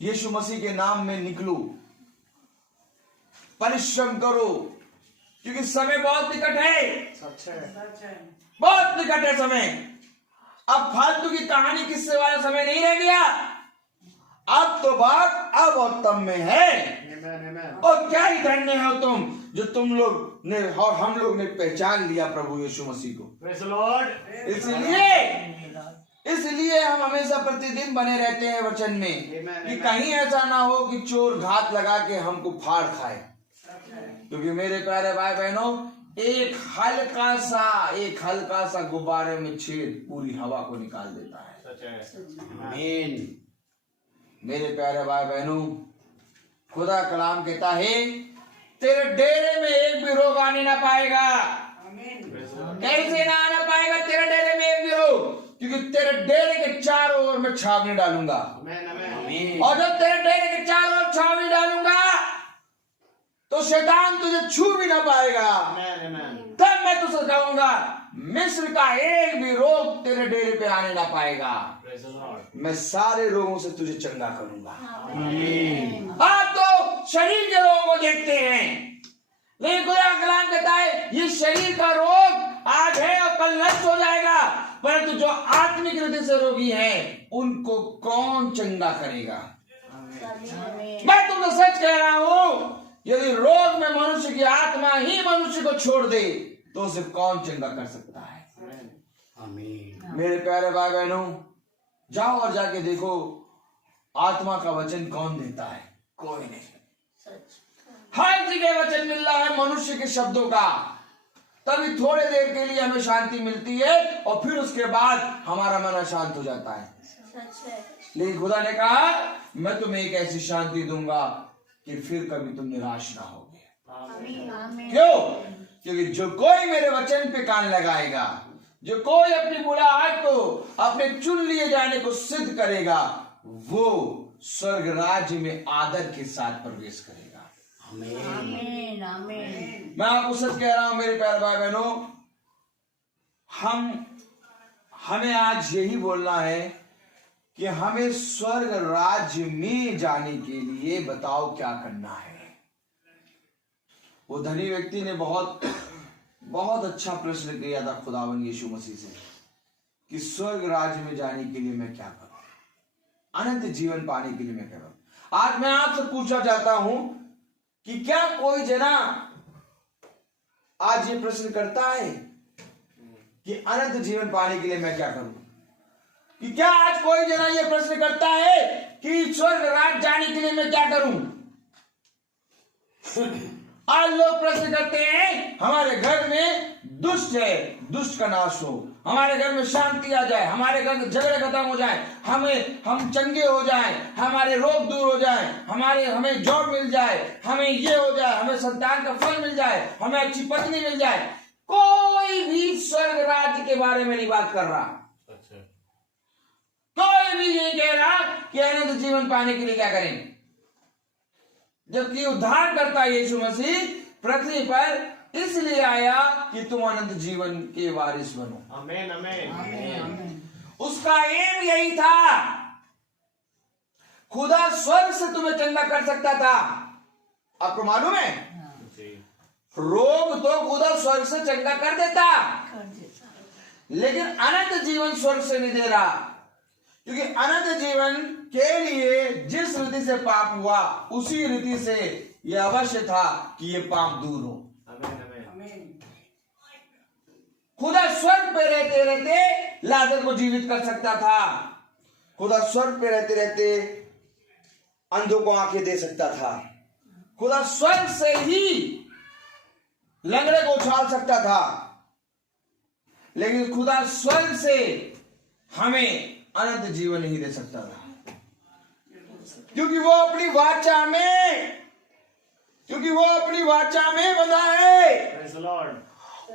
यीशु मसीह के नाम में निकलो, परिश्रम करो, क्योंकि समय बहुत निकट है, बहुत निकट है समय। अब फालतू की कहानी किस्से वाला समय नहीं रह गया। अब तो बात अब और तब में है। और क्या ही धन्य हो तुम जो तुम लोग ने और हम लोग ने पहचान लिया प्रभु यीशु मसीह को। इसलिए हम हमेशा प्रतिदिन बने रहते हैं वचन में, कि कहीं ऐसा ना हो कि चोर घात लगा के हमको फाड़ खाए। क्योंकि मेरे प्यारे भाई बहनों, एक हल्का सा गुब्बारे में छेद पूरी हवा को निकाल देता है। आमीन। मेरे प्यारे भाई बहनों, खुदा कलाम कहता है तेरे डेरे में एक भी रोग आने ना पाएगा। कैसे ना आना पाएगा तेरे डेरे में एक भी रोग? क्योंकि तेरे डेरे के चारों ओर मैं छावनी डालूंगा। और जब तेरे डेरे के चारों ओर छावनी डालूंगा तो शैतान तुझे छू भी ना पाएगा। तब मैं तुझसे कहूंगा मिस्र का एक भी रोग तेरे डेरे पे आने ना पाएगा। मैं सारे रोगों से तुझे चंगा करूंगा। आप तो शरीर के रोगों को देखते हैं, लेकिन खुदा कलाम कहता है ये शरीर का रोग आज है और कल नष्ट हो जाएगा, परंतु जो आत्मिक रीति से रोगी हैं उनको कौन चंगा करेगा? मैं तुमसे सच कह रहा हूं, यदि रोग में मनुष्य की आत्मा ही मनुष्य को छोड़ दे तो उसे कौन चंगा कर सकता है? मेरे प्यारे भाई बहनों, जाओ और जाके देखो आत्मा का वचन कौन देता है? कोई नहीं। हर जगह वचन मिल रहा है मनुष्य के शब्दों का, तभी थोड़े देर के लिए हमें शांति मिलती है और फिर उसके बाद हमारा मन अशांत हो जाता है। लेकिन खुदा ने कहा मैं तुम्हें एक ऐसी शांति दूंगा कि फिर कभी तुम निराश ना होगे। क्यों? क्योंकि जो कोई मेरे वचन पे कान लगाएगा, जो कोई अपनी बुलाहट को, अपने चुन लिए जाने को सिद्ध करेगा, वो स्वर्ग राज्य में आदर के साथ प्रवेश करेगा। आमीन आमीन। मैं आपको सच कह रहा हूं मेरे प्यारे भाई बहनों, हमें आज यही बोलना है कि हमें स्वर्ग राज्य में जाने के लिए बताओ क्या करना है। वो धनी व्यक्ति ने बहुत अच्छा प्रश्न किया था खुदावन यीशु मसीह से कि स्वर्ग राज्य में जाने के लिए मैं क्या करूं, अनंत जीवन पाने के लिए मैं क्या करूं। आज मैं आपसे पूछना चाहता हूं कि क्या कोई जना आज ये प्रश्न करता है कि अनंत जीवन पाने के लिए मैं क्या करूं? कि क्या आज कोई जना ये प्रश्न करता है कि स्वर्ग राज्य जाने के लिए मैं क्या करूं? आज लोग प्रश्न करते हैं हमारे घर में दुष्ट है, दुष्ट का नाश हो, हमारे घर में शांति आ जाए, हमारे घर में झगड़े खत्म हो जाए, हम चंगे हो जाए, हमारे रोग दूर हो जाए, हमें जॉब मिल जाए, हमें ये हो जाए, हमें संतान का फल मिल जाए, हमें अच्छी पत्नी मिल जाए। कोई भी स्वर्ग राज्य के बारे में नहीं बात कर रहा। कोई भी नहीं कह रहा कि अनंत जीवन पाने के लिए क्या करें। जबकि उद्धार करता यीशु मसीह पृथ्वी पर इसलिए आया कि तुम अनंत जीवन के वारिस बनो। आमीन आमीन। उसका एम यही था। खुदा स्वर्ग से तुम्हें चंगा कर सकता था, आपको मालूम है? रोग तो खुदा स्वर्ग से चंगा कर देता, लेकिन अनंत जीवन स्वर्ग से नहीं दे रहा। क्योंकि अनंत जीवन के लिए जिस रीति से पाप हुआ उसी रीति से यह अवश्य था कि यह पाप दूर हो। खुदा स्वर्ग पे रहते रहते लाजर को जीवित कर सकता था। खुदा स्वर्ग पे रहते रहते अंधों को आंखें दे सकता था। खुदा स्वर्ग से ही लंगड़े को उछाल सकता था। लेकिन खुदा स्वर्ग से हमें अनंत जीवन नहीं दे सकता था, क्योंकि वो अपनी वाचा में बंधा है।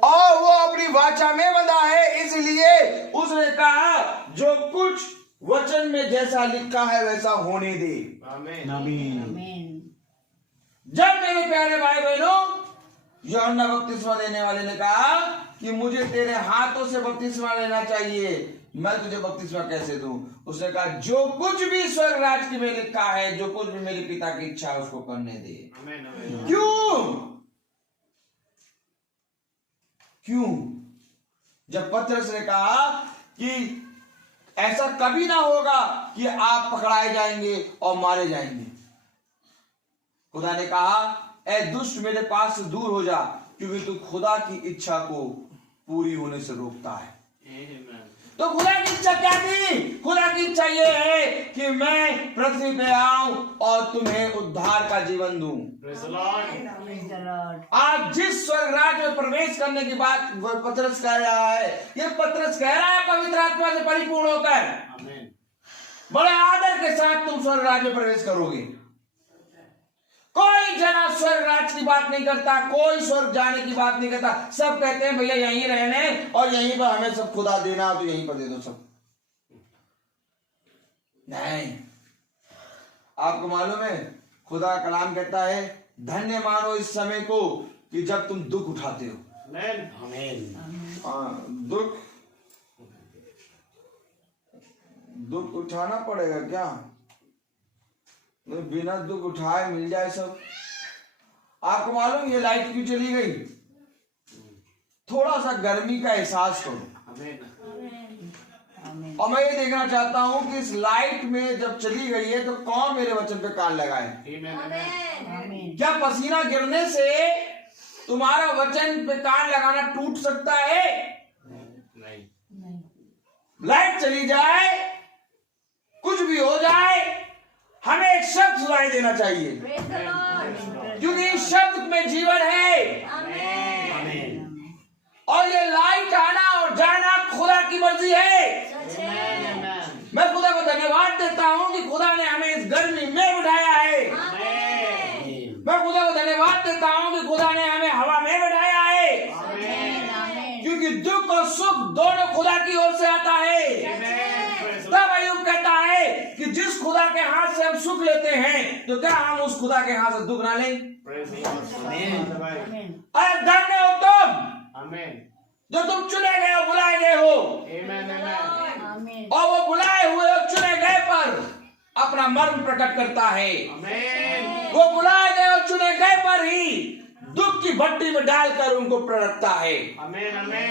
और वो अपनी वाचा में बंधा है, इसलिए उसने कहा जो कुछ वचन में जैसा लिखा है वैसा होने दे। आमीन आमीन। जब मेरे प्यारे भाई बहनों यूहन्ना बपतिस्मा देने वाले ने कहा कि मुझे तेरे हाथों से बपतिस्मा लेना चाहिए, मैं तुझे बपतिस्मा कैसे दूं? उसने कहा जो कुछ भी स्वर्ग राज्य में लिखा है, जो कुछ भी मेरे पिता की इच्छा है उसको करने दे। क्यों? जब पतरस ने कहा कि ऐसा कभी ना होगा कि आप पकड़ाए जाएंगे और मारे जाएंगे, खुदा ने कहा ऐ दुष्ट मेरे पास से दूर हो जा, क्योंकि तू खुदा की इच्छा को पूरी होने से रोकता है। तो खुदा की इच्छा क्या थी? खुदा की इच्छा यह है कि मैं पृथ्वी पे आऊं और तुम्हें उद्धार का जीवन दूं। आज जिस स्वर्ग राज्य में प्रवेश करने की बात पतरस कह रहा है, ये पतरस कह रहा है पवित्र आत्मा से परिपूर्ण होकर, बड़े आदर के साथ तुम स्वर्ग राज्य में प्रवेश करोगे। कोई जना स्वर्ग राज्य की बात नहीं करता, कोई स्वर्ग जाने की बात नहीं करता। सब कहते हैं भैया यहीं रहने और यहीं पर हमें सब खुदा देना तो यहीं पर दे दो सब। नहीं, आपको मालूम है खुदा का कलाम कहता है धन्य मानो इस समय को कि जब तुम दुख उठाते हो। दुख उठाना पड़ेगा क्या? बिना दुख उठाए मिल जाए सब। आपको मालूम ये लाइट क्यों चली गई? थोड़ा सा गर्मी का एहसास करो। और मैं ये देखना चाहता हूं कि इस लाइट में जब चली गई है तो कौन मेरे वचन पे कान लगाए। क्या पसीना गिरने से तुम्हारा वचन पे कान लगाना टूट सकता है? नहीं। लाइट चली जाए, कुछ भी हो जाए, हमें एक शब्द सुनाई देना चाहिए, क्योंकि इस शब्द में जीवन है। और ये लाइट आना और जाना खुदा की मर्जी है। मैं खुदा को धन्यवाद देता हूँ कि खुदा ने हमें इस गर्मी में बिठाया है। मैं खुदा को धन्यवाद देता हूँ कि खुदा ने हमें हवा में बिठाया है, क्योंकि दुख और सुख दोनों खुदा की ओर से आता है। तब अय्यूब कहता है कि जिस खुदा के हाथ से हम सुख लेते हैं, तो क्या हम उस खुदा के हाथ से दुख ना लें? अरे धन्य हो तुम जो तुम चुने गए हो, बुलाए गए हो, और वो बुलाए हुए और चुने गए पर अपना मर्म प्रकट करता है। वो बुलाए गए और चुने गए पर ही दुख की भट्टी में डालकर उनको प्रणता है।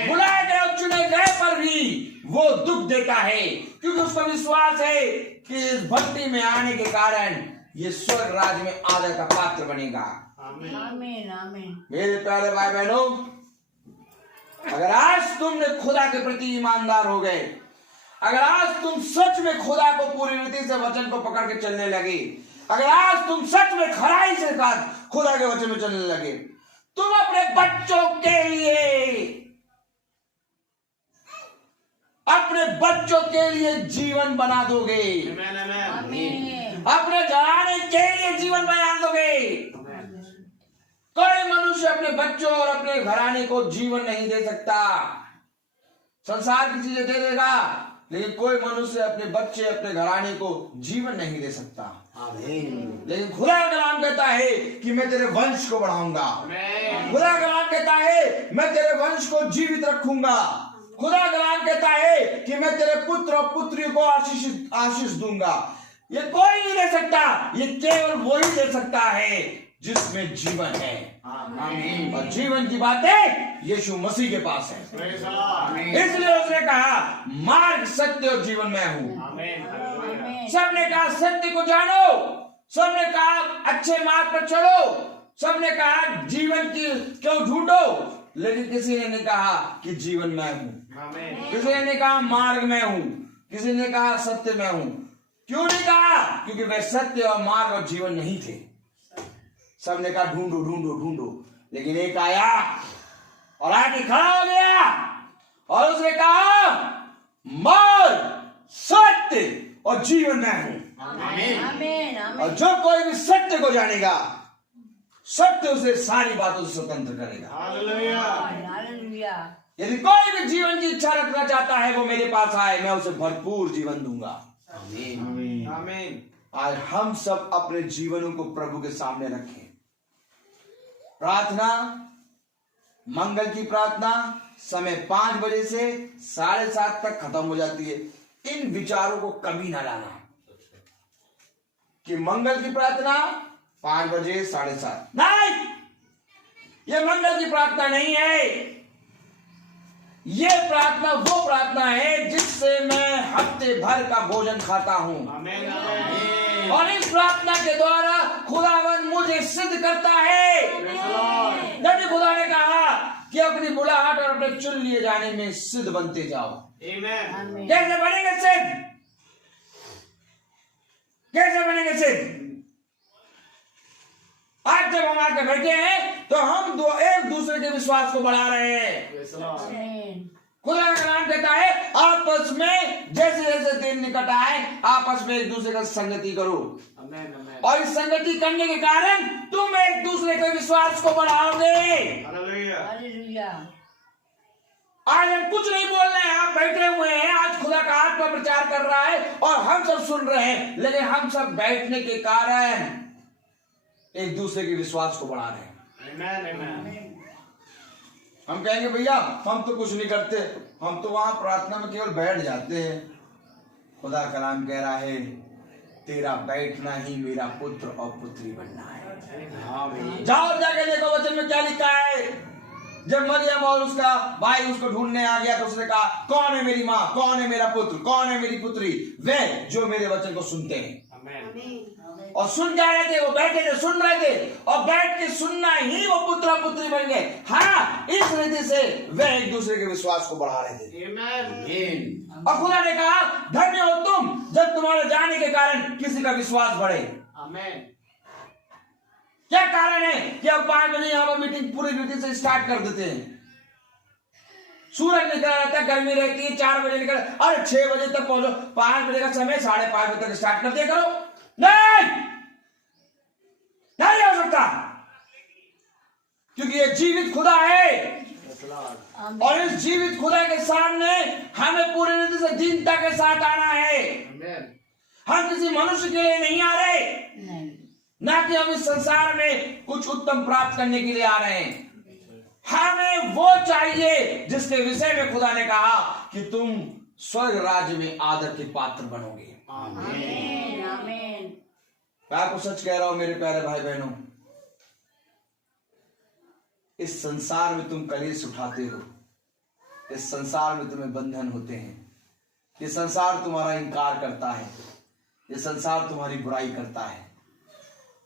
बुलाए गए और चुने गए पर भी वो दुख देता है, क्योंकि उसका विश्वास है कि इस भट्टी में आने के कारण ये स्वर्ग राज्य में आदर का पात्र बनेगा। मेरे प्यारे भाई बहनों, अगर आज तुमने खुदा के प्रति ईमानदार हो गए, अगर आज तुम सच में खुदा को पूरी रीति से वचन को पकड़ के चलने लगे, अगर आज तुम सच में खराई से साथ खुदा के वचन में चलने लगे, तुम अपने बच्चों के लिए जीवन बना दोगे। अपने घराने के लिए जीवन बना दोगे। कोई मनुष्य अपने बच्चों और अपने घराने को जीवन नहीं दे सकता। संसार की चीजें दे देगा, लेकिन कोई मनुष्य अपने बच्चे, अपने घराने को जीवन नहीं दे सकता। लेकिन खुदा का कलाम कहता है कि मैं तेरे वंश को बढ़ाऊंगा। खुदा का कलाम कहता है मैं तेरे वंश को जीवित रखूंगा। खुदा का कलाम कहता है कि मैं तेरे पुत्र और पुत्री को आशीष दूंगा। ये कोई नहीं दे सकता, ये केवल वही दे सकता है जिसमें जीवन है। और जीवन की बातें यीशु मसीह के पास है। इसलिए उसने कहा मार्ग, सत्य और जीवन मैं हूं। सबने कहा सत्य को जानो, सबने कहा अच्छे मार्ग पर चलो, सबने कहा जीवन की क्यों ढूंढो, लेकिन किसी ने नहीं कहा कि जीवन मैं हूं। किसी ने कहा मार्ग में हूं, किसी ने कहा सत्य में हूं। क्यों नहीं कहा? क्योंकि वे सत्य और मार्ग और जीवन नहीं थे। सबने कहा ढूंढो ढूंढो ढूंढो, लेकिन एक आया और आके खड़ा हो गया और उसने कहा मार्ग, सत्य और जीवन मैं हूं। और जो कोई भी सत्य को जानेगा, सत्य उसे सारी बातों से स्वतंत्र करेगा। यदि कोई भी जीवन की इच्छा रखना चाहता है, वो मेरे पास आए, मैं उसे भरपूर जीवन दूंगा। आमीन। आज हम सब अपने जीवनों को प्रभु के सामने रखें। प्रार्थना, मंगल की प्रार्थना समय 5 बजे से 7:30 तक खत्म हो जाती है। इन विचारों को कभी ना लाना कि मंगल की प्रार्थना 5 बजे 7:30, नहीं, ये मंगल की प्रार्थना नहीं है। ये प्रार्थना वो प्रार्थना है जिससे मैं हफ्ते भर का भोजन खाता हूं। और इस प्रार्थना के द्वारा खुदावन मुझे सिद्ध करता है। जब खुदा ने कहा कि अपनी बुलाहट और अपने चुन लिए जाने में सिद्ध बनते जाओ। कैसे बनेंगे सिद्ध? कैसे बनेंगे सिद्ध? आज जब हम आकर बैठे हैं तो हम एक दूसरे के विश्वास को बढ़ा रहे हैं। खुदा का कलाम कहता है आपस में जैसे जैसे दिन निकट आए, आपस में एक दूसरे का संगति करो। और इस संगति करने के कारण तुम एक दूसरे के विश्वास को बढ़ाओगे। आज हम कुछ नहीं बोल रहे हैं, आप बैठे हुए हैं, आज खुदा का आत्मा प्रचार कर रहा है और हम सब सुन रहे हैं, लेकिन हम सब बैठने के कारण एक दूसरे के विश्वास को बढ़ा रहे हैं। हम कहेंगे भैया हम तो कुछ नहीं करते, हम तो वहां प्रार्थना में केवल बैठ जाते हैं। खुदा कलाम कह रहा है तेरा बैठना ही मेरा पुत्र और पुत्री बनना है। जाओ जाके देखो वचन में क्या लिखा है। जब मरियम और उसका भाई उसको ढूंढने आ गया तो उसने कहा कौन है मेरी माँ, कौन है मेरा पुत्र, कौन है मेरी पुत्री? वे जो मेरे वचन को सुनते हैं। और सुन जा रहे थे, वो बैठे थे, सुन रहे थे, और बैठ के सुनना ही वो पुत्र और पुत्री बन गए। हाँ, इस रीति से वे एक दूसरे के विश्वास को बढ़ा रहे थे। और खुदा ने कहा धन्य हो तुम जब तुम्हारे जाने के कारण किसी का विश्वास बढ़े। क्या कारण है कि अब 5 बजे यहाँ पर मीटिंग पूरी रीति से स्टार्ट कर देते हैं? सूरज निकला रहता है, गर्मी रहती है, 4 बजे निकल, अरे 6 बजे तक पहुंचो, 5 बजे का समय, 5:30 बजे तक स्टार्ट कर दिया करो। नहीं हो सकता, क्योंकि ये जीवित खुदा है और इस जीवित खुदा के सामने हमें पूरी रीति से दीनता के साथ आना है। हम किसी मनुष्य के लिए नहीं आ रहे, ना कि हम इस संसार में कुछ उत्तम प्राप्त करने के लिए आ रहे हैं। हमें वो चाहिए जिसके विषय में खुदा ने कहा कि तुम स्वर्ग राज्य में आदर के पात्र बनोगे। आमीन आमीन। मैं आपको सच कह रहा हूं मेरे प्यारे भाई बहनों, इस संसार में तुम कलेश उठाते हो, इस संसार में तुम्हें बंधन होते हैं, ये संसार तुम्हारा इनकार करता है, ये संसार तुम्हारी बुराई करता है,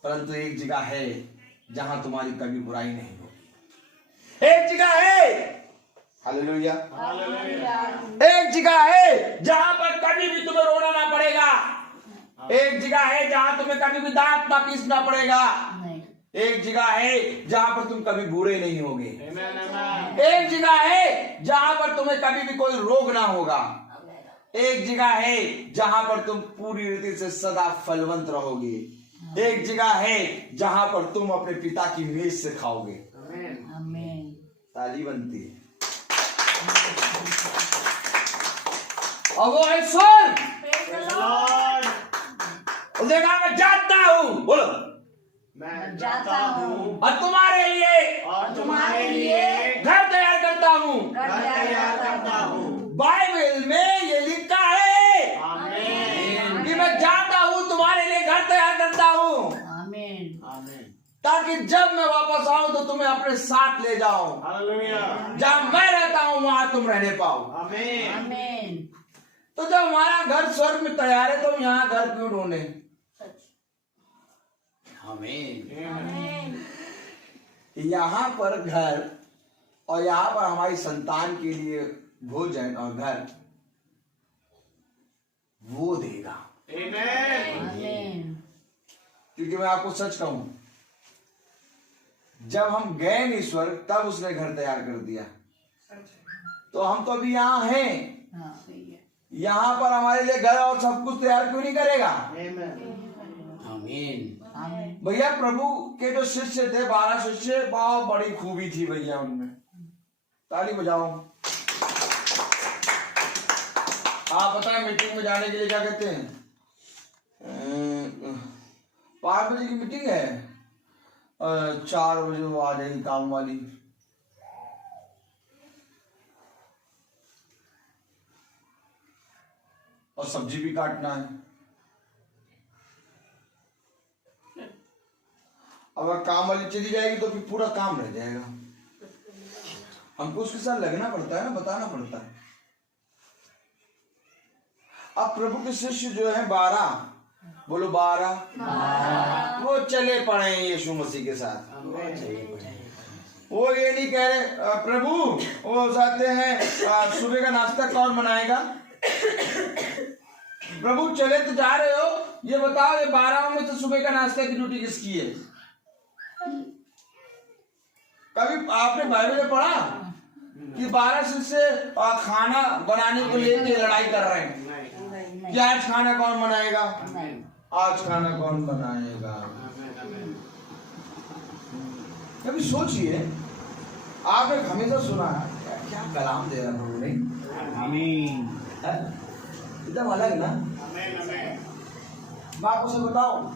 परंतु एक जगह है जहां तुम्हारी कभी बुराई नहीं होगी। एक जगह है, हालेलुया, एक जगह है जहां पर कभी भी तुम्हें रोना ना पड़ेगा, एक जगह है जहां तुम्हें कभी भी दांत ना पीसना पड़ेगा, एक जगह है जहां पर तुम कभी बूढ़े नहीं होगे, एक जगह है जहां पर तुम्हें कभी भी कोई रोग ना होगा, एक जगह है जहां पर तुम पूरी रीति से सदा फलवंत रहोगे, एक जगह है जहां पर तुम अपने पिता की मेज से खाओगे। आमीन। ताली बनती है। और वो है स्वर्ग। देखा, मैं जाता हूं, बोलो, मैं जाता हूँ और तुम्हारे लिए घर तैयार करता हूँ। बाइबल में ये लिखा है कि मैं जाता हूँ, तुम्हारे लिए घर तैयार करता हूँ, आमीन। ताकि जब मैं वापस आऊं तो तुम्हें अपने साथ ले जाऊं। जहां मैं रहता हूं वहां तुम रहने पाओ। आमीन। तो जब हमारा घर स्वर्ग में तैयार है तो हम यहाँ घर क्यों ढूंढे? आमीन। यहाँ पर घर और यहाँ पर हमारी संतान के लिए भोजन और घर वो देगा। आमीन। क्योंकि मैं आपको सच कहूं, जब हम गए नहीं स्वर्ग तब उसने घर तैयार कर दिया, तो हम तो अभी यहाँ हैं, हाँ, सही है। यहाँ पर हमारे लिए घर और सब कुछ तैयार क्यों नहीं करेगा? आमीन। आमीन। भैया प्रभु के जो शिष्य थे, 12 शिष्य, बहुत बड़ी खूबी थी भैया उनमें। ताली बजाओ। आप बताएं मीटिंग में जाने के लिए क्या कहते हैं? 5 बजे की मीटिंग है, 4 बजे वो आ जाएगी काम वाली। और सब्जी भी काटना है। अगर काम वाली चली जाएगी तो फिर पूरा काम रह जाएगा। हमको उसके साथ लगना पड़ता है ना, बताना पड़ता है। अब प्रभु के शिष्य जो है 12, बोलो 12, वो चले पड़े हैं यीशु मसीह के साथ। वो ये नहीं कह रहे प्रभु, वो चाहते हैं सुबह का नाश्ता कौन बनाएगा? प्रभु चले तो जा रहे हो, ये बताओ ये 12 में तो सुबह का नाश्ते की ड्यूटी किसकी है? कभी आपने बाइबल में पढ़ा कि 12 शिष्य खाना बनाने को लेकर लड़ाई कर रहे हैं कि आज खाना कौन बनाएगा, आज खाना कौन बनाएगा? कभी सोचिए, आपने हमेशा सुना है क्या कलाम दे रहा प्रभु ने? आमीन। एकदम अलग ना। मैं आपको सब बताऊं,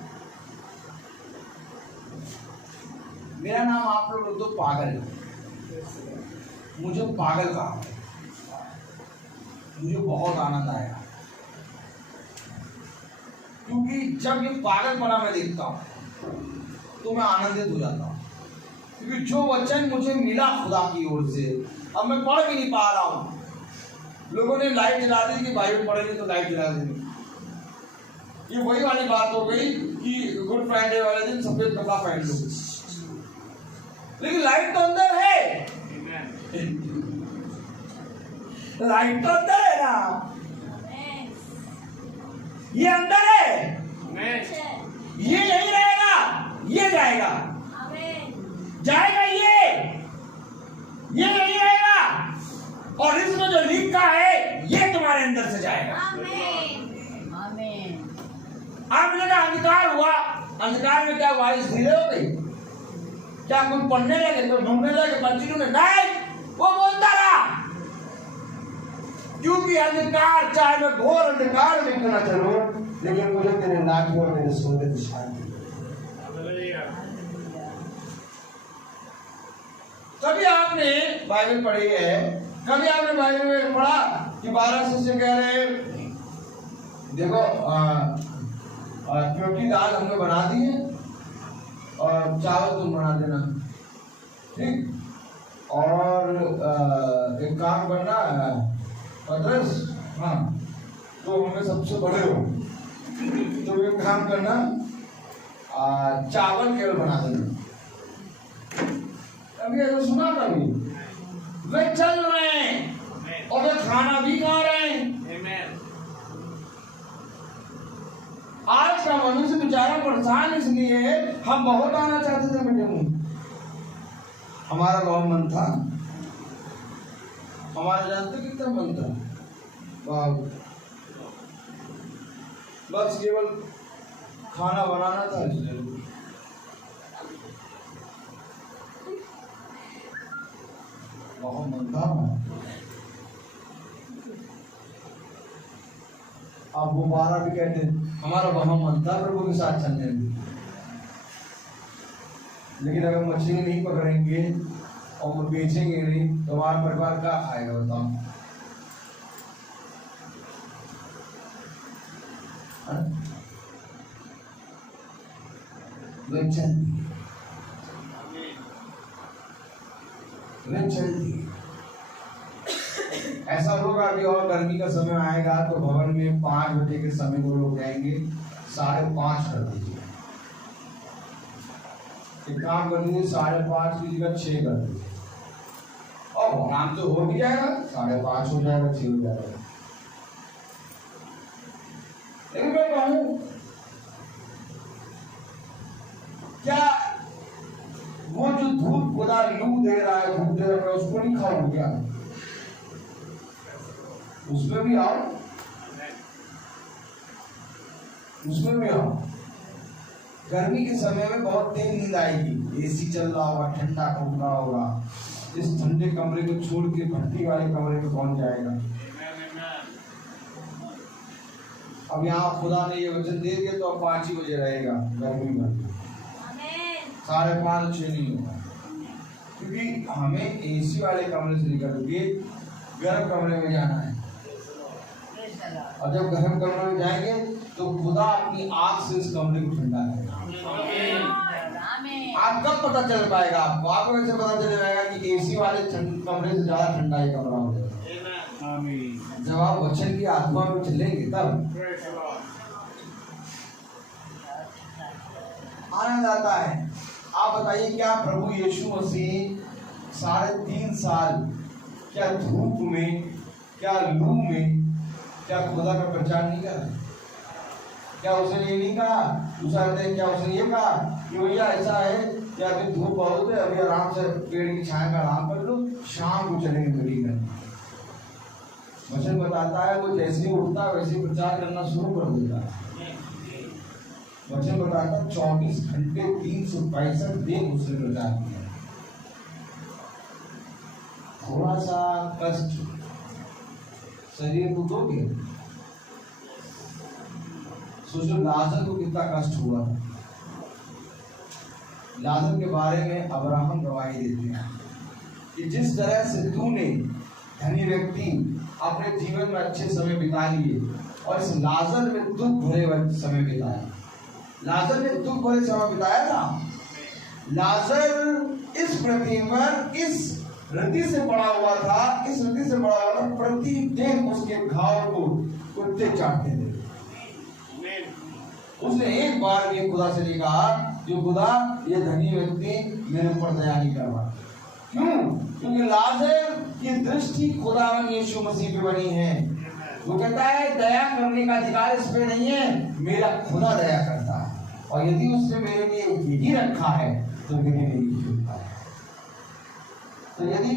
मेरा नाम आप लोग तो पागल है, मुझे पागल कहा, मुझे बहुत आनंद आया, क्योंकि जब ये पागलपना मैं देखता हूं तो मैं आनंदित हो जाता हूं, क्योंकि जो वचन मुझे मिला खुदा की ओर से अब मैं पढ़ भी नहीं पा रहा हूं। लोगों ने लाइट जला दी कि बाइबल पढ़ेंगे तो लाइट जला देंगे। ये वही वाली बात हो गई कि गुड फ्राइडे वाले दिन सफेद कपड़ा पहन लो, लेकिन लाइट तो अंदर है, लाइट तो अंदर है ना, ये अंदर है, ये यही रहेगा, ये जाएगा, जाएगा ये नहीं रहेगा। और इसमें जो लिखा है ये तुम्हारे अंदर से जाएगा। आपने कहा अंधकार हुआ, अंधकार में क्या वायु धीरे हो गई? क्या कोई पढ़ने लगे, कोई ढूंढने लगे, कंटिन्यू में नहीं, वो बोलता रहा। क्योंकि अंधकार, चाहे मैं घोर अंधकार में क्यों ना चलूं, लेकिन मुझे तेरे लाठी और मेरे सोने की शांति। कभी आपने बाइबल पढ़ी है, कभी आपने बाइबल में पढ़ा कि 12 शिष्य कह रहे हैं देखो क्योंकि दाल हमने बना दी है और चावल तुम बना देना, ठीक? और एक काम करना पतरस, हाँ तो हमें सबसे बड़े हो तो एक काम करना चावल केवल बना देना। अभी ऐसा सुना कभी? वे चल रहे हैं और वे खाना भी खा रहे हैं। आज का मनुष्य बेचारा परेशान इसलिए है, हम बहुत आना चाहते थे बेटे में, हमारा बहुत मन था, हमारा जानते कितना मन था, बस केवल खाना बनाना था इसलिए। बहुत मन था। अब वो 12 भी कहते हमारा वहां मन था प्रभु के साथ चलने में, लेकिन अगर मछली नहीं पकड़ेंगे और वो बेचेंगे नहीं तो हमारा परिवार क्या खाएगा बताओ? ऐसा होगा अभी, और गर्मी का समय आएगा तो भवन में 5 बजे के समय को लोग जाएंगे, 5:30 कर दीजिए। एक काम कर दीजिए, 5:30 की जगह 6 कर दीजिए, और आराम तो हो भी जाएगा, 5:30 हो जाएगा, 6 हो जाएगा। लेकिन मैं कहूं क्या वो जो धूप खुदा लू दे रहा है, धूप दे रहा है, उसको नहीं खाओ क्या? उसमें भी आओ, उसमें भी आओ। गर्मी के समय में बहुत तेज नींद आएगी, एसी चल रहा होगा, ठंडा घूम रहा होगा, इस ठंडे कमरे को छोड़ के भट्टी वाले कमरे में कौन जाएगा? अब यहाँ खुदा ने ये वचन दे दिया तो अब 5 ही बजे रहेगा गर्मी में, 5:30 6 नहीं होगा, क्योंकि हमें एसी वाले कमरे से निकल के गर्म कमरे में जाना है। और जब गर्म कमरे में जाएंगे तो खुदा अपनी आंख से इस कमरे को ठंडा करेगा। आप कब पता चल पाएगा आपको? आपको कैसे पता चल जाएगा कि एसी वाले कमरे से ज्यादा ठंडा ये कमरा हो जाएगा? जब आप वचन की आत्मा में चलेंगे तब आनंद आता है। आप बताइए, क्या प्रभु यीशु मसीह 3.5 साल क्या धूप में, क्या लू में, क्या खुदा का प्रचार नहीं करा? क्या उसने ये नहीं कहा? क्या उसने ये कहा कि भैया ऐसा है कि अभी धूप बहुत है, अभी आराम से पेड़ की छाया का आराम कर लो, शाम को चलेंगे मेरी घर? वचन बताता है वो जैसे ही उठता है वैसे ही प्रचार करना शुरू कर देता है। वचन बताता है 24 घंटे 365 दिन उसने प्रचार किया। थोड़ा सा कष्ट शरीर को दोगे? सोचो लाजर को कितना कष्ट हुआ। लाजर के बारे में अब्राहम गवाही देते हैं कि जिस तरह से तूने धनी व्यक्ति अपने जीवन में अच्छे समय बिता लिए और इस लाजर में दुख भरे समय बिताया। लाजर ने दुख भरे समय बिताया था। लाजर इस पृथ्वी पर इस रति से पड़ा हुआ था, इस रति से पड़ा हुआ था, प्रतिदिन उसके घाव को कुत्ते चाटते थे। उसने एक बार भी खुदा से नहीं कहा जो खुदा ये धनी व्यक्ति मेरे ऊपर दया नहीं कर रहा। क्यों? क्योंकि लाजर की दृष्टि खुदावन यीशु मसीह पे बनी है। वो कहता है दया करने का अधिकार इस पे नहीं है, मेरा खुदा दया करता है, और यदि उसने मेरे लिए यही रखा है तो मेरे लिए यही रखा है। तो यदि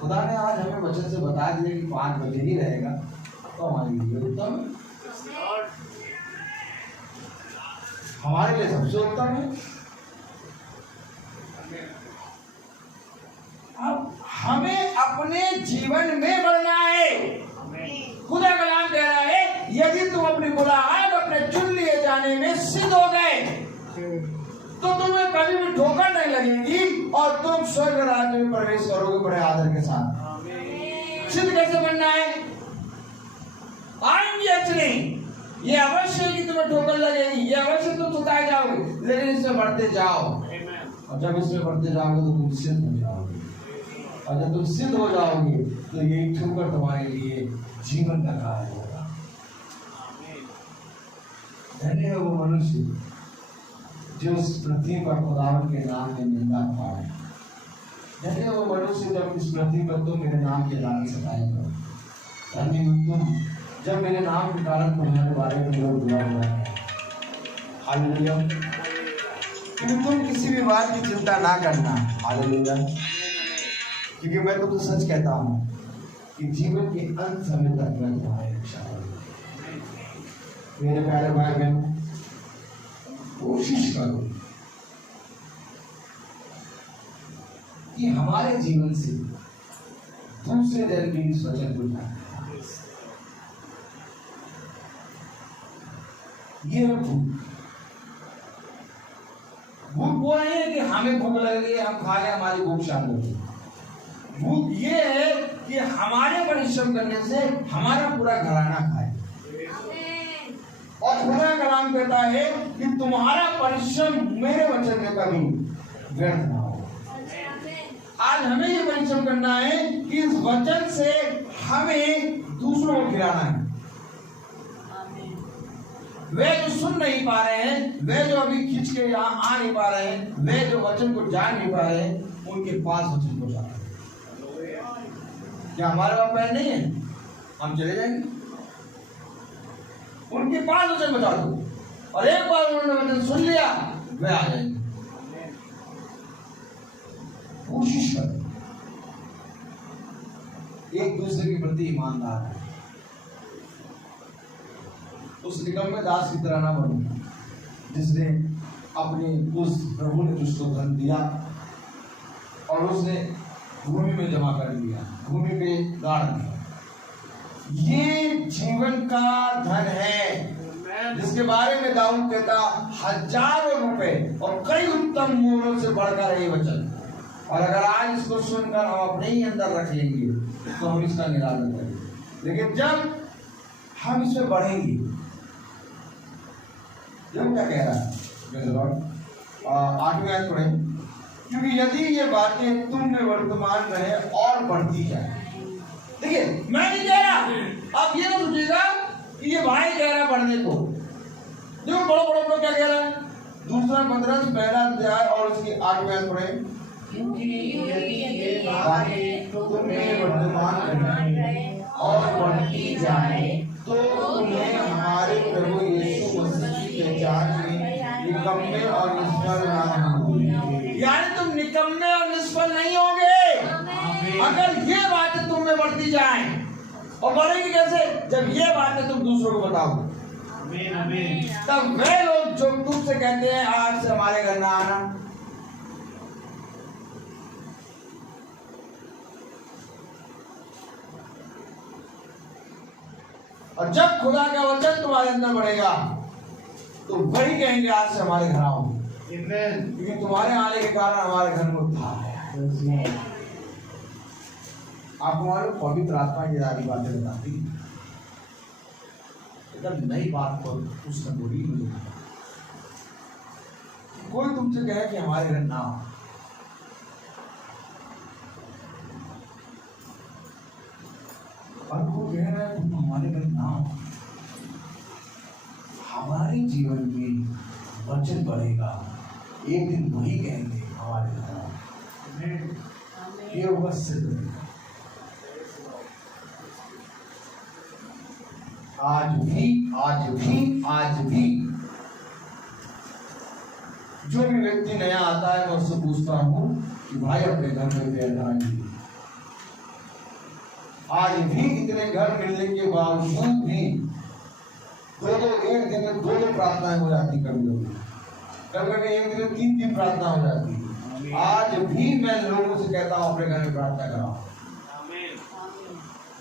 खुदा ने आज हमें वचन से बता दिया कि 5 बजे ही रहेगा, तो हमारे लिए उत्तम है, हमारे लिए सबसे उत्तम है। अब हमें अपने जीवन में बढ़ना है। खुदा का नाम कह रहा है यदि तुम अपनी मुलाकात अपने चुन लिए जाने में सिद्ध हो गए तो तुम्हें कभी भी ठोकर नहीं लगेगी और तुम स्वर्ग राज्य में प्रवेश करोगे बड़े आदर के साथ। सिद्ध कैसे बनना है? आएंगे अच्छे, ये अवश्य है कि तुम्हें ठोकर लगेगी, ये अवश्य तुम सुताए जाओगे, लेकिन इसमें बढ़ते जाओ और जब इसमें बढ़ते जाओगे तो तुम सिद्ध हो जाओगे और जब तुम सिद्ध हो जाओगे तो यही ठोकर तुम्हारे लिए जीवन का कार्य होगा। धन्य है वो मनुष्य जो उस पृथ्वी पर खुदावन के नाम में निंदा पाए। धन्य है वो मनुष्य जब इस पृथ्वी पर तुम मेरे नाम के कारण सताएगा। धन्य हो तुम जब मेरे नाम के कारण तुम्हारे बारे में लोग बुरा हुआ है। हालेलुया। क्योंकि तुम किसी भी बात की चिंता ना करना। हालेलुया। क्योंकि मैं तुमको सच कहता हूँ कि जीवन के अंत समय तक मैं तुम्हारी रक्षा करूँगा। मेरे प्यारे भाई बहन, कोशिश करो कि हमारे जीवन से दूसरे जन भी इस वचन को जाने। ये भूख वो नहीं है कि हमें भूख लग रही है हम खा लें हमारी भूख शांत होगी। भूख ये है कि हमारे परिश्रम करने से हमारा पूरा घराना खाए। और खुदा का नाम कहता है कि तुम्हारा परिश्रम मेरे वचन में कभी व्यर्थ ना हो। आज हमें ये परिश्रम करना है कि इस वचन से हमें दूसरों को खिलाना है। वे जो सुन नहीं पा रहे हैं, वे जो अभी खींच के यहाँ आ नहीं पा रहे हैं, वे जो वचन को जान नहीं पा रहे हैं, उनके पास वचन को जाना। क्या हमारे पास पैर नहीं है? हम चले जाएंगे। उनके पास वचन बता दो और एक बार उन्होंने वचन सुन लिया वे आ जाएंगे। कोशिश करें एक दूसरे के प्रति ईमानदार है। उस निकम्मे दास की तरह ना बनो जिसने अपने उस प्रभु ने उसको धन दिया और उसने भूमि में जमा कर दिया, भूमि पे गाड़ दिया। ये जीवन का धन है जिसके बारे में दाऊद कहता हजारों रुपए और कई उत्तम मूल्यों से बढ़कर ये वचन। और अगर आज इसको सुनकर हम अपने ही अंदर रख लेंगे तो हम इसका निरादर करेंगे। लेकिन जब हम इसमें बढ़ेंगे, जो क्या कह रहा है 8वीं आयत पढ़ें, क्योंकि यदि ये बातें तुम में वर्तमान रहे और बढ़ती जाए। देखिए मैं नहीं कह रहा, आप ये ना सोचिएगा कि ये भाई कह रहा है पढ़ने को। देखो बड़ो बड़ो क्या कह रहा है, दूसरा 15 से पहला अध्याय और उसकी 8वीं आयत पढ़ें, क्योंकि यदि ये बातें तुम में वर्तमान रहे और बढ़ती जाए तो तुम्हें हमारे प्रभु यीशु मसीह की पहचान में निकम्मे और निष्फल ना होंगे। यानी तुम निकम्मे और निष्फल नहीं होगे अगर ये बातें तुम में बढ़ती जाएं। और बढ़ेगी कैसे? जब ये बातें तुम दूसरों को बताओ। तब वे लोग जो तुमसे कहते हैं आज से हमारे घर ना आना, और जब खुदा का वचन तुम्हारे अंदर बढ़ेगा तो वही कहेंगे आज से हमारे घर आओ, क्योंकि तुम्हारे आने के कारण हमारे घर में उद्धार है। आपको मालूम पवित्र आत्मा की सारी बातें बताती है। नई बात को उसने बोली नहीं। कोई तुमसे कहे कि हमारे घर ना आओ, और वो कह रहा है तुम हमारे घर ना आओ, हमारे जीवन में वचन बढ़ेगा, एक दिन वही कहेंगे हमारे घर आओ। ये होगा सिद्ध। आज भी जो भी व्यक्ति नया आता है मैं उससे पूछता हूँ कि भाई अपने घर में बैठ आएंगे, आज भी इतने घर मिलने के बावजूद भी एक दिन में दो प्रार्थनाएं हो जाती, कभी एक दिन में तीन प्रार्थना हो जाती। आज भी मैं लोगों से कहता हूँ अपने घर में प्रार्थना कराओ।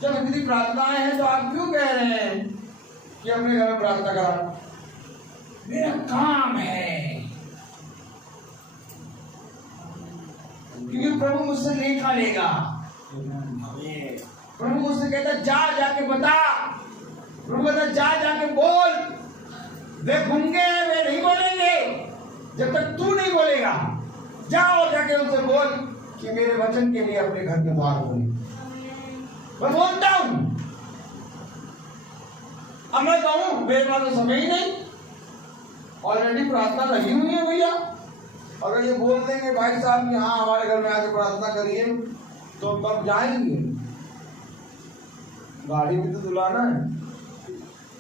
जब इतनी प्रार्थनाएं हैं तो आप क्यों कह रहे हैं कि अपने घर में प्रार्थना कराओ? मेरा काम है, क्योंकि प्रभु मुझसे लेखा लेगा। प्रभु मुझसे कहता जा जाके बता, प्रभु कहता जा जाके बोल। वे गूंगे हैं, वे नहीं बोलेंगे जब तक तू नहीं बोलेगा। जाओ जाके उनसे बोल कि मेरे वचन के लिए अपने घर के द्वार खोले। मैं बोलता हूं, अब मैं कहूं मेरे पास तो समय ही नहीं, ऑलरेडी प्रार्थना लगी हुई है भैया। अगर ये बोल देंगे भाई साहब कि हाँ हमारे घर में आके प्रार्थना करिए तो कब जाएंगे? गाड़ी भी तो दुलाना है,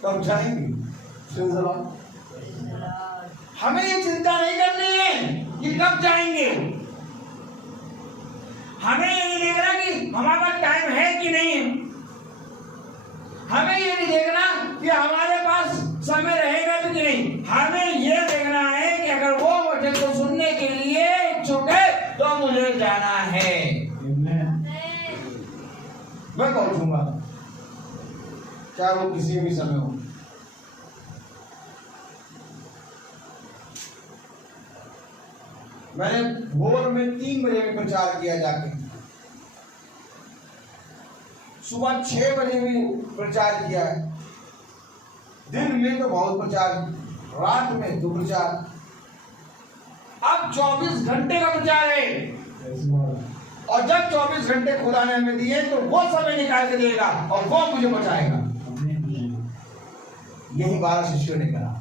कब जाएंगे? हमें ये चिंता नहीं करनी है कि कब जाएंगे। हमें ये नहीं देखना कि हमारे पास टाइम है कि नहीं। हमें ये नहीं देखना कि हमारे पास समय रहेगा कि नहीं। हमें ये देखना है कि अगर वो वचन को सुनने के लिए इच्छुक है तो मुझे जाना है। मैं पहुंचूंगा, चाहे वो किसी भी समय हो। मैंने भोर में 3 बजे भी प्रचार किया जाके, सुबह 6 बजे भी प्रचार किया है, दिन में तो बहुत प्रचार, रात में तो प्रचार। अब 24 घंटे का प्रचार है, और जब 24 घंटे खुदा ने हमें दिए तो वो समय निकाल के देगा और वो मुझे बचाएगा। यही 12 शिष्यों ने कहा।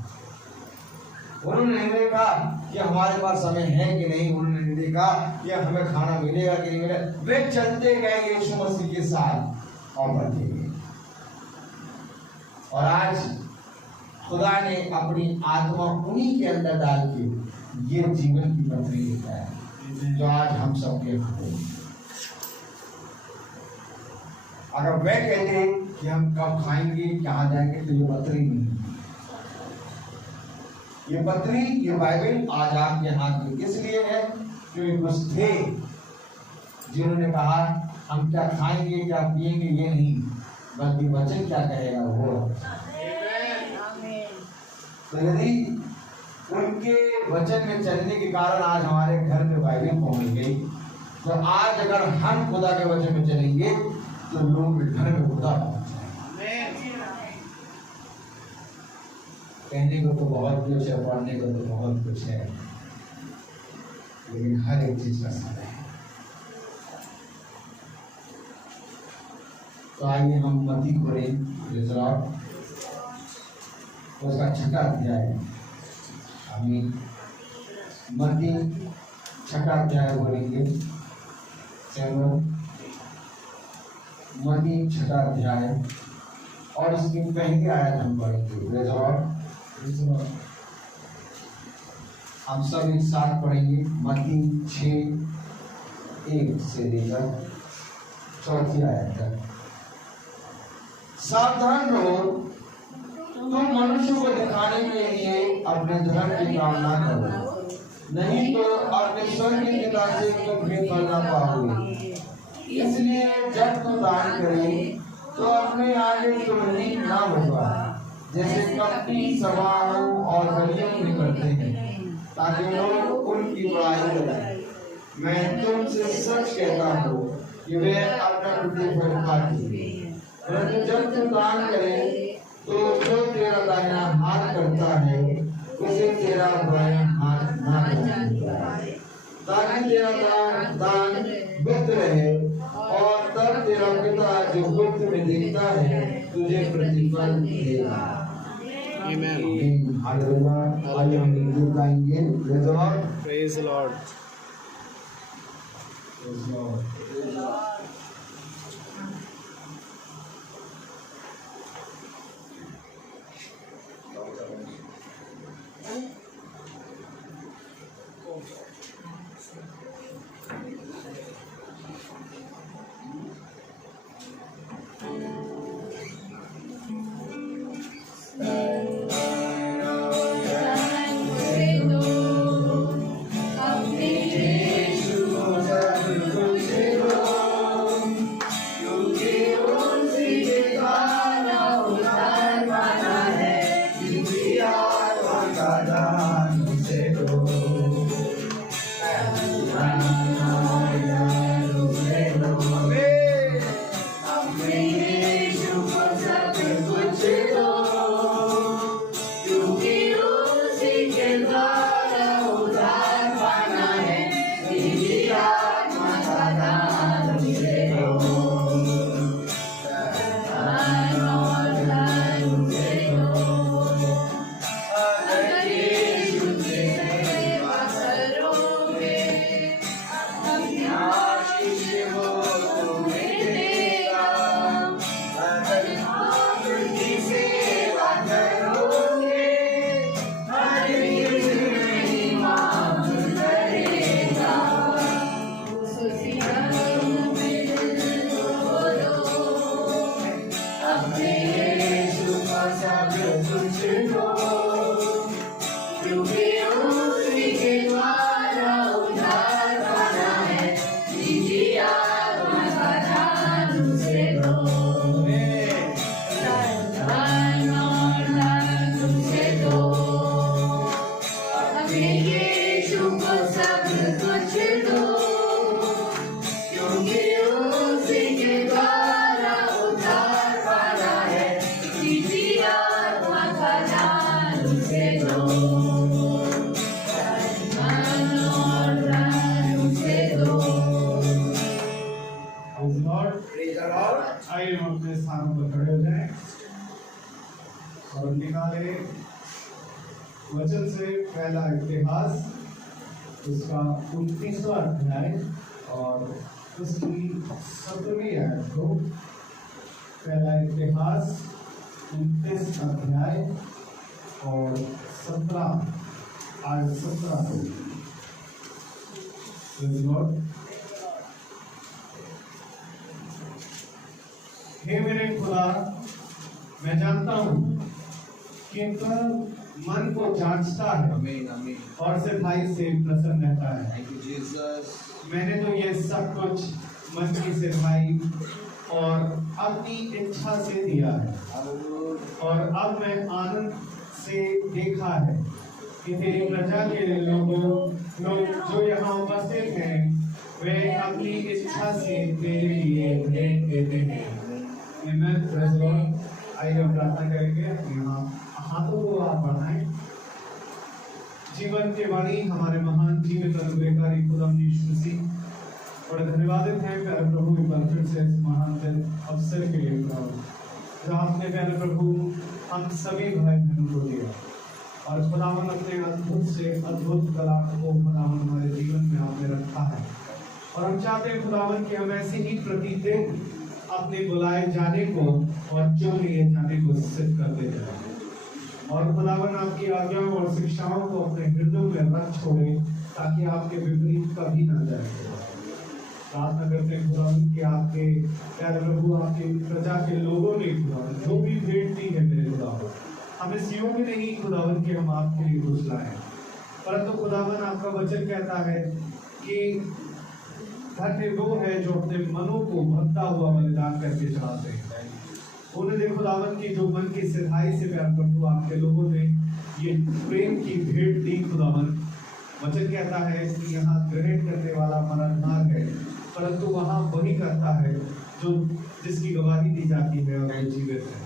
उन्होंने नहीं देखा कि हमारे पास समय है कि नहीं, उन्होंने नहीं देखा कि हमें खाना मिलेगा कि नहीं मिलेगा। वे चलते गए यीशु मसीह के साथ और बढ़ते गए। और आज खुदा ने अपनी आत्मा उन्हीं के अंदर डाल के ये जीवन की पत्री लिखा है जो आज हम सबके हाथों में। अगर वे कहते कि हम कब खाएंगे, कहाँ जाएंगे, तो ये पत्री नहीं। ये पत्री, ये बाइबल आज आपके हाथ में इसलिए है क्योंकि कुछ थे जिन्होंने कहा हम क्या खाएंगे क्या पिएंगे ये नहीं, बल्कि वचन क्या कहेगा वो। तो यदि उनके वचन में चलने के कारण आज हमारे घर में बाइबल पहुंच गई, तो आज अगर हम खुदा के वचन में चलेंगे तो लोग घर में खुदा पहुंच जाएगा। कहने को तो बहुत कुछ है, पढ़ने को तो बहुत कुछ है, लेकिन हर एक चीज का समय है। तो आइए हम मत्ती पढ़ें, उसका 6वां अध्याय। हमें मत्ती 6वां अध्याय बोलेंगे। चलो मत्ती 6वां अध्याय और इसकी पहली आयत हम पढ़ेंगे। हम सब एक साथ पढ़ेंगे। मत्ती 6:1 से लेकर 4 आयत तक। सावधान रहो, तुम मनुष्य को दिखाने के लिए अपने धन की कामना करो, नहीं तो अपने स्वर्गीय पिता से तुम भी फल न पाओगे। इसलिए जब तुम दान करे तो अपने आगे तुलनीय ना होगा, जैसे कपटी समारोह और गलियों में करते हैं, ताकि लोग उनकी बुराई करें। मैं तुमसे सच कहता हूँ कि वे अपना प्रतिफल पाएंगे। परंतु जब तुम दान करे तो जो तेरा दाहिना हाथ करता है उसे तेरा बायां हाथ ना करे, ताकि तेरा दान गुप्त रहे, और तब तेरा पिता जो गुप्त में देखता है तुझे प्रतिफल देगा। हालेलुया। आइए हम गीत गाएंगे। Praise Lord. और निकाले वचन से पहला इतिहास उसका 29वां अध्याय और उसकी 17वीं आयत को। पहला इतिहास 29 अध्याय और 17 आयत 17 को। हे मेरे खुदा, मैं जानता हूँ कि तू मन को जांचता है और सच्चाई से प्रसन्न रहता है। मैंने तो ये सब कुछ मन की सिरहाई और अपनी इच्छा से दिया है, और अब मैं आनंद से देखा है कि तेरी प्रजा के लोग जो यहाँ उपस्थित हैं वे अपनी इच्छा से तेरे लिए भेंट देते हैं। आइए हम प्रार्थना करेंगे। यहाँ हाथों को आप बढ़ाएं। जीवन के वाणी हमारे महान जीवित अनुग्रहकारी खुदा यीशु मसीह, बड़े धन्यवादित हैं प्यारे प्रभु एक बार फिर से इस महान अवसर के लिए जो आपने प्यारे प्रभु हम सभी भाई बहनों को दिया, और खुदावन अपने अद्भुत से अद्भुत कला को खुदावन हमारे जीवन में आपने रखा है, और हम चाहते हैं खुदावन कि हम ऐसे ही प्रतिदिन अपने बुलाए जाने को और चुन लिए जाने को सिद्ध करते जाए, और खुदावन आपकी आज्ञाओं और शिक्षाओं को अपने हृदय में रख छोड़े ताकि आपके विपरीत कभी न जाए। प्रार्थना करते हैं खुदावन कि आपके प्यारे प्रभु आपके प्रजा के लोगों ने खुदावन जो भी भेंट दी है मेरे खुदावन, हम इस योग्य नहीं खुदावन कि हम आपके लिए कुछ लाएं, परंतु खुदावन आपका वचन कहता है कि धन्य वो है जो अपने मनों को भरता हुआ बलिदान करके चढ़ाते हैं। उन्हें देखो खुदावन की जो मन की सिधाई से प्यार प्रभु आपके लोगों ने ये प्रेम की भेंट दी खुदावन। वचन कहता है कि यहाँ ग्रहण करने वाला मरणहार है, परंतु वहाँ वही करता है जो जिसकी गवाही दी जाती है और वो जीवित है।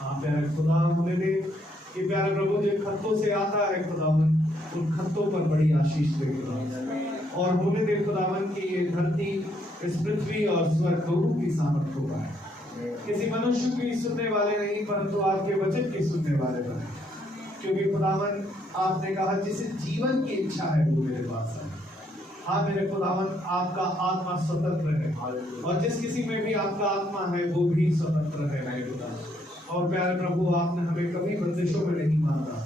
हाँ प्यारे खुदा, उन्हें दे कि प्यारे प्रभु जो खत्तों से आता है खुदावन, उन खत्तों पर बड़ी आशीष दे और होने दे खुदावन की ये धरती इस पृथ्वी और स्वर्ग की सामर्थ को पाए। किसी मनुष्य की सुनने वाले नहीं, परंतु आपके वचन की सुनने वाले बने, क्योंकि खुदावन आपने कहा जिसे जीवन की इच्छा है वो मेरे पास है। हाँ मेरे खुदावन, आपका आत्मा स्वतंत्र है, और जिस किसी में भी आपका आत्मा है वो भी स्वतंत्र है मेरे खुदावन। और प्यारे प्रभु, आपने हमें कभी बंदिशों में नहीं मारा।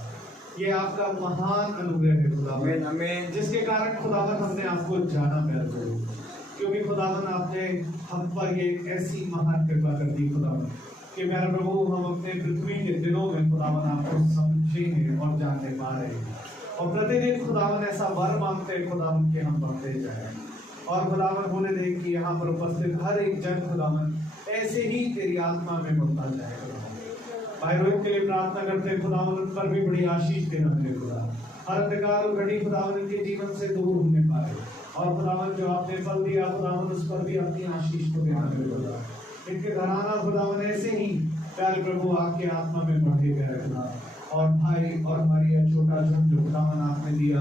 ये आपका महान अनुग्रह है खुदावन, जिसके कारण खुदावन हमने आपको जाना प्यारे प्रभु, क्योंकि खुदावन आपने हम पर ये ऐसी महान कृपा कर दी खुदावन कि प्यारे प्रभु हम अपने पृथ्वी के दिनों में खुदावन आपको समझेंगे और जानने पा रहे हैं, और प्रतिदिन खुदावन ऐसा वर मांगते हैं खुदावन कि हम बढ़ते जाए। और खुदावन होने दे कि यहाँ पर उपस्थित हर एक जन खुदावन ऐसे ही तेरी आत्मा में बढ़ता जाए। भाई रोहित के लिए प्रार्थना करते हैं खुदावन, उन पर भी बड़ी आशीष देना मेरे खुदा, हर अंधकार और घड़ी खुदावन इनके जीवन से दूर होने पाए, और खुदावन जो आपने फल दिया खुदावन उस पर भी अपनी आशीष को देना मेरे खुदा। इनके घराना खुदावन ऐसे ही प्यारे प्रभु आपके आत्मा में बढ़े गए खुदा, और भाई और मारिया छोटा जो खुदावन आपने दिया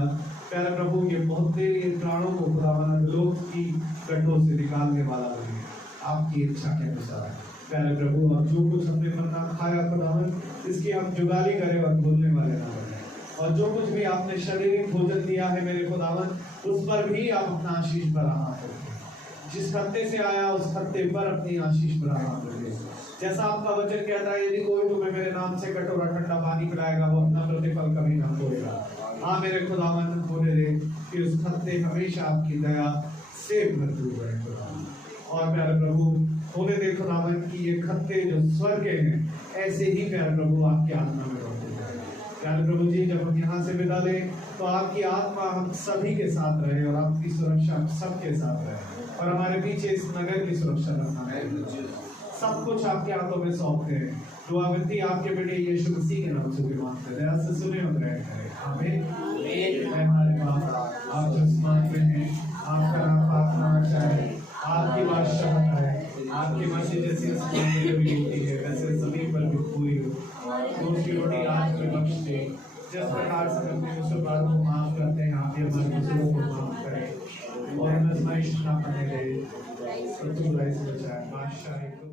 प्यारे प्रभु, ये बहुत देर ये प्राणों को खुदावन लोग की गड्ढों से निकालने वाला बने आपकी इच्छा के अनुसार प्यारे प्रभु। और जो कुछ हमने मन्ना खाया खुदावन, इसकी हम जुगाली करें और भूलने वाले ना बने, और जो कुछ भी आपने शारीरिक भोजन दिया है मेरे खुदावन, उस पर भी आप अपना आशीष बरहा करें। जिस खत्ते से आया उस खत्ते पर अपनी आशीष बरहा करें। जैसा आपका वचन कहता है, यदि कोई तुम्हें मेरे नाम से कटोरा ठंडा पानी पिलाएगा वो अपना प्रतिफल कभी ना खोएगा। हाँ मेरे खुदावन, होने दे कि उस खत्ते हमेशा आपकी दया से भरपूर रहे खुदावन। और प्यारे प्रभु, होने दे खुदावन कि ये खत्ते जो स्वर्ग के हैं ऐसे ही प्यारे प्रभु आपकी आत्मा में बढ़ते जाए। प्यारे प्रभु जी, जब हम यहाँ से विदा लें तो आपकी आत्मा हम सभी के साथ रहे, और आपकी सुरक्षा हम सबके साथ रहे, और हमारे पीछे इस नगर की सुरक्षा रखना है। सब कुछ आपके हाथों में सौंपते हैं। दुआ विनती आपके बेटे यीशु मसीह के नाम से मांगते हैं, दया से सुने और ग्रहण करें। आमीन। हमारे बाप, आप जो आसमान में हैं, आपका नाम पाक होना चाहिए, आपकी बादशाहत है, आपकी मर्जी जैसी आसमान में भी होती है वैसे जमीन पर भी पूरी हो। रोज की रोटी आज में बख्श दे, जिस प्रकार से हम अपने मुसलमानों को माफ करते हैं आप भी हमारे मुसलमानों को माफ करें, और हमें आजमाइश ना पड़ने दे, परंतु बुराई से बचाएं। बादशाह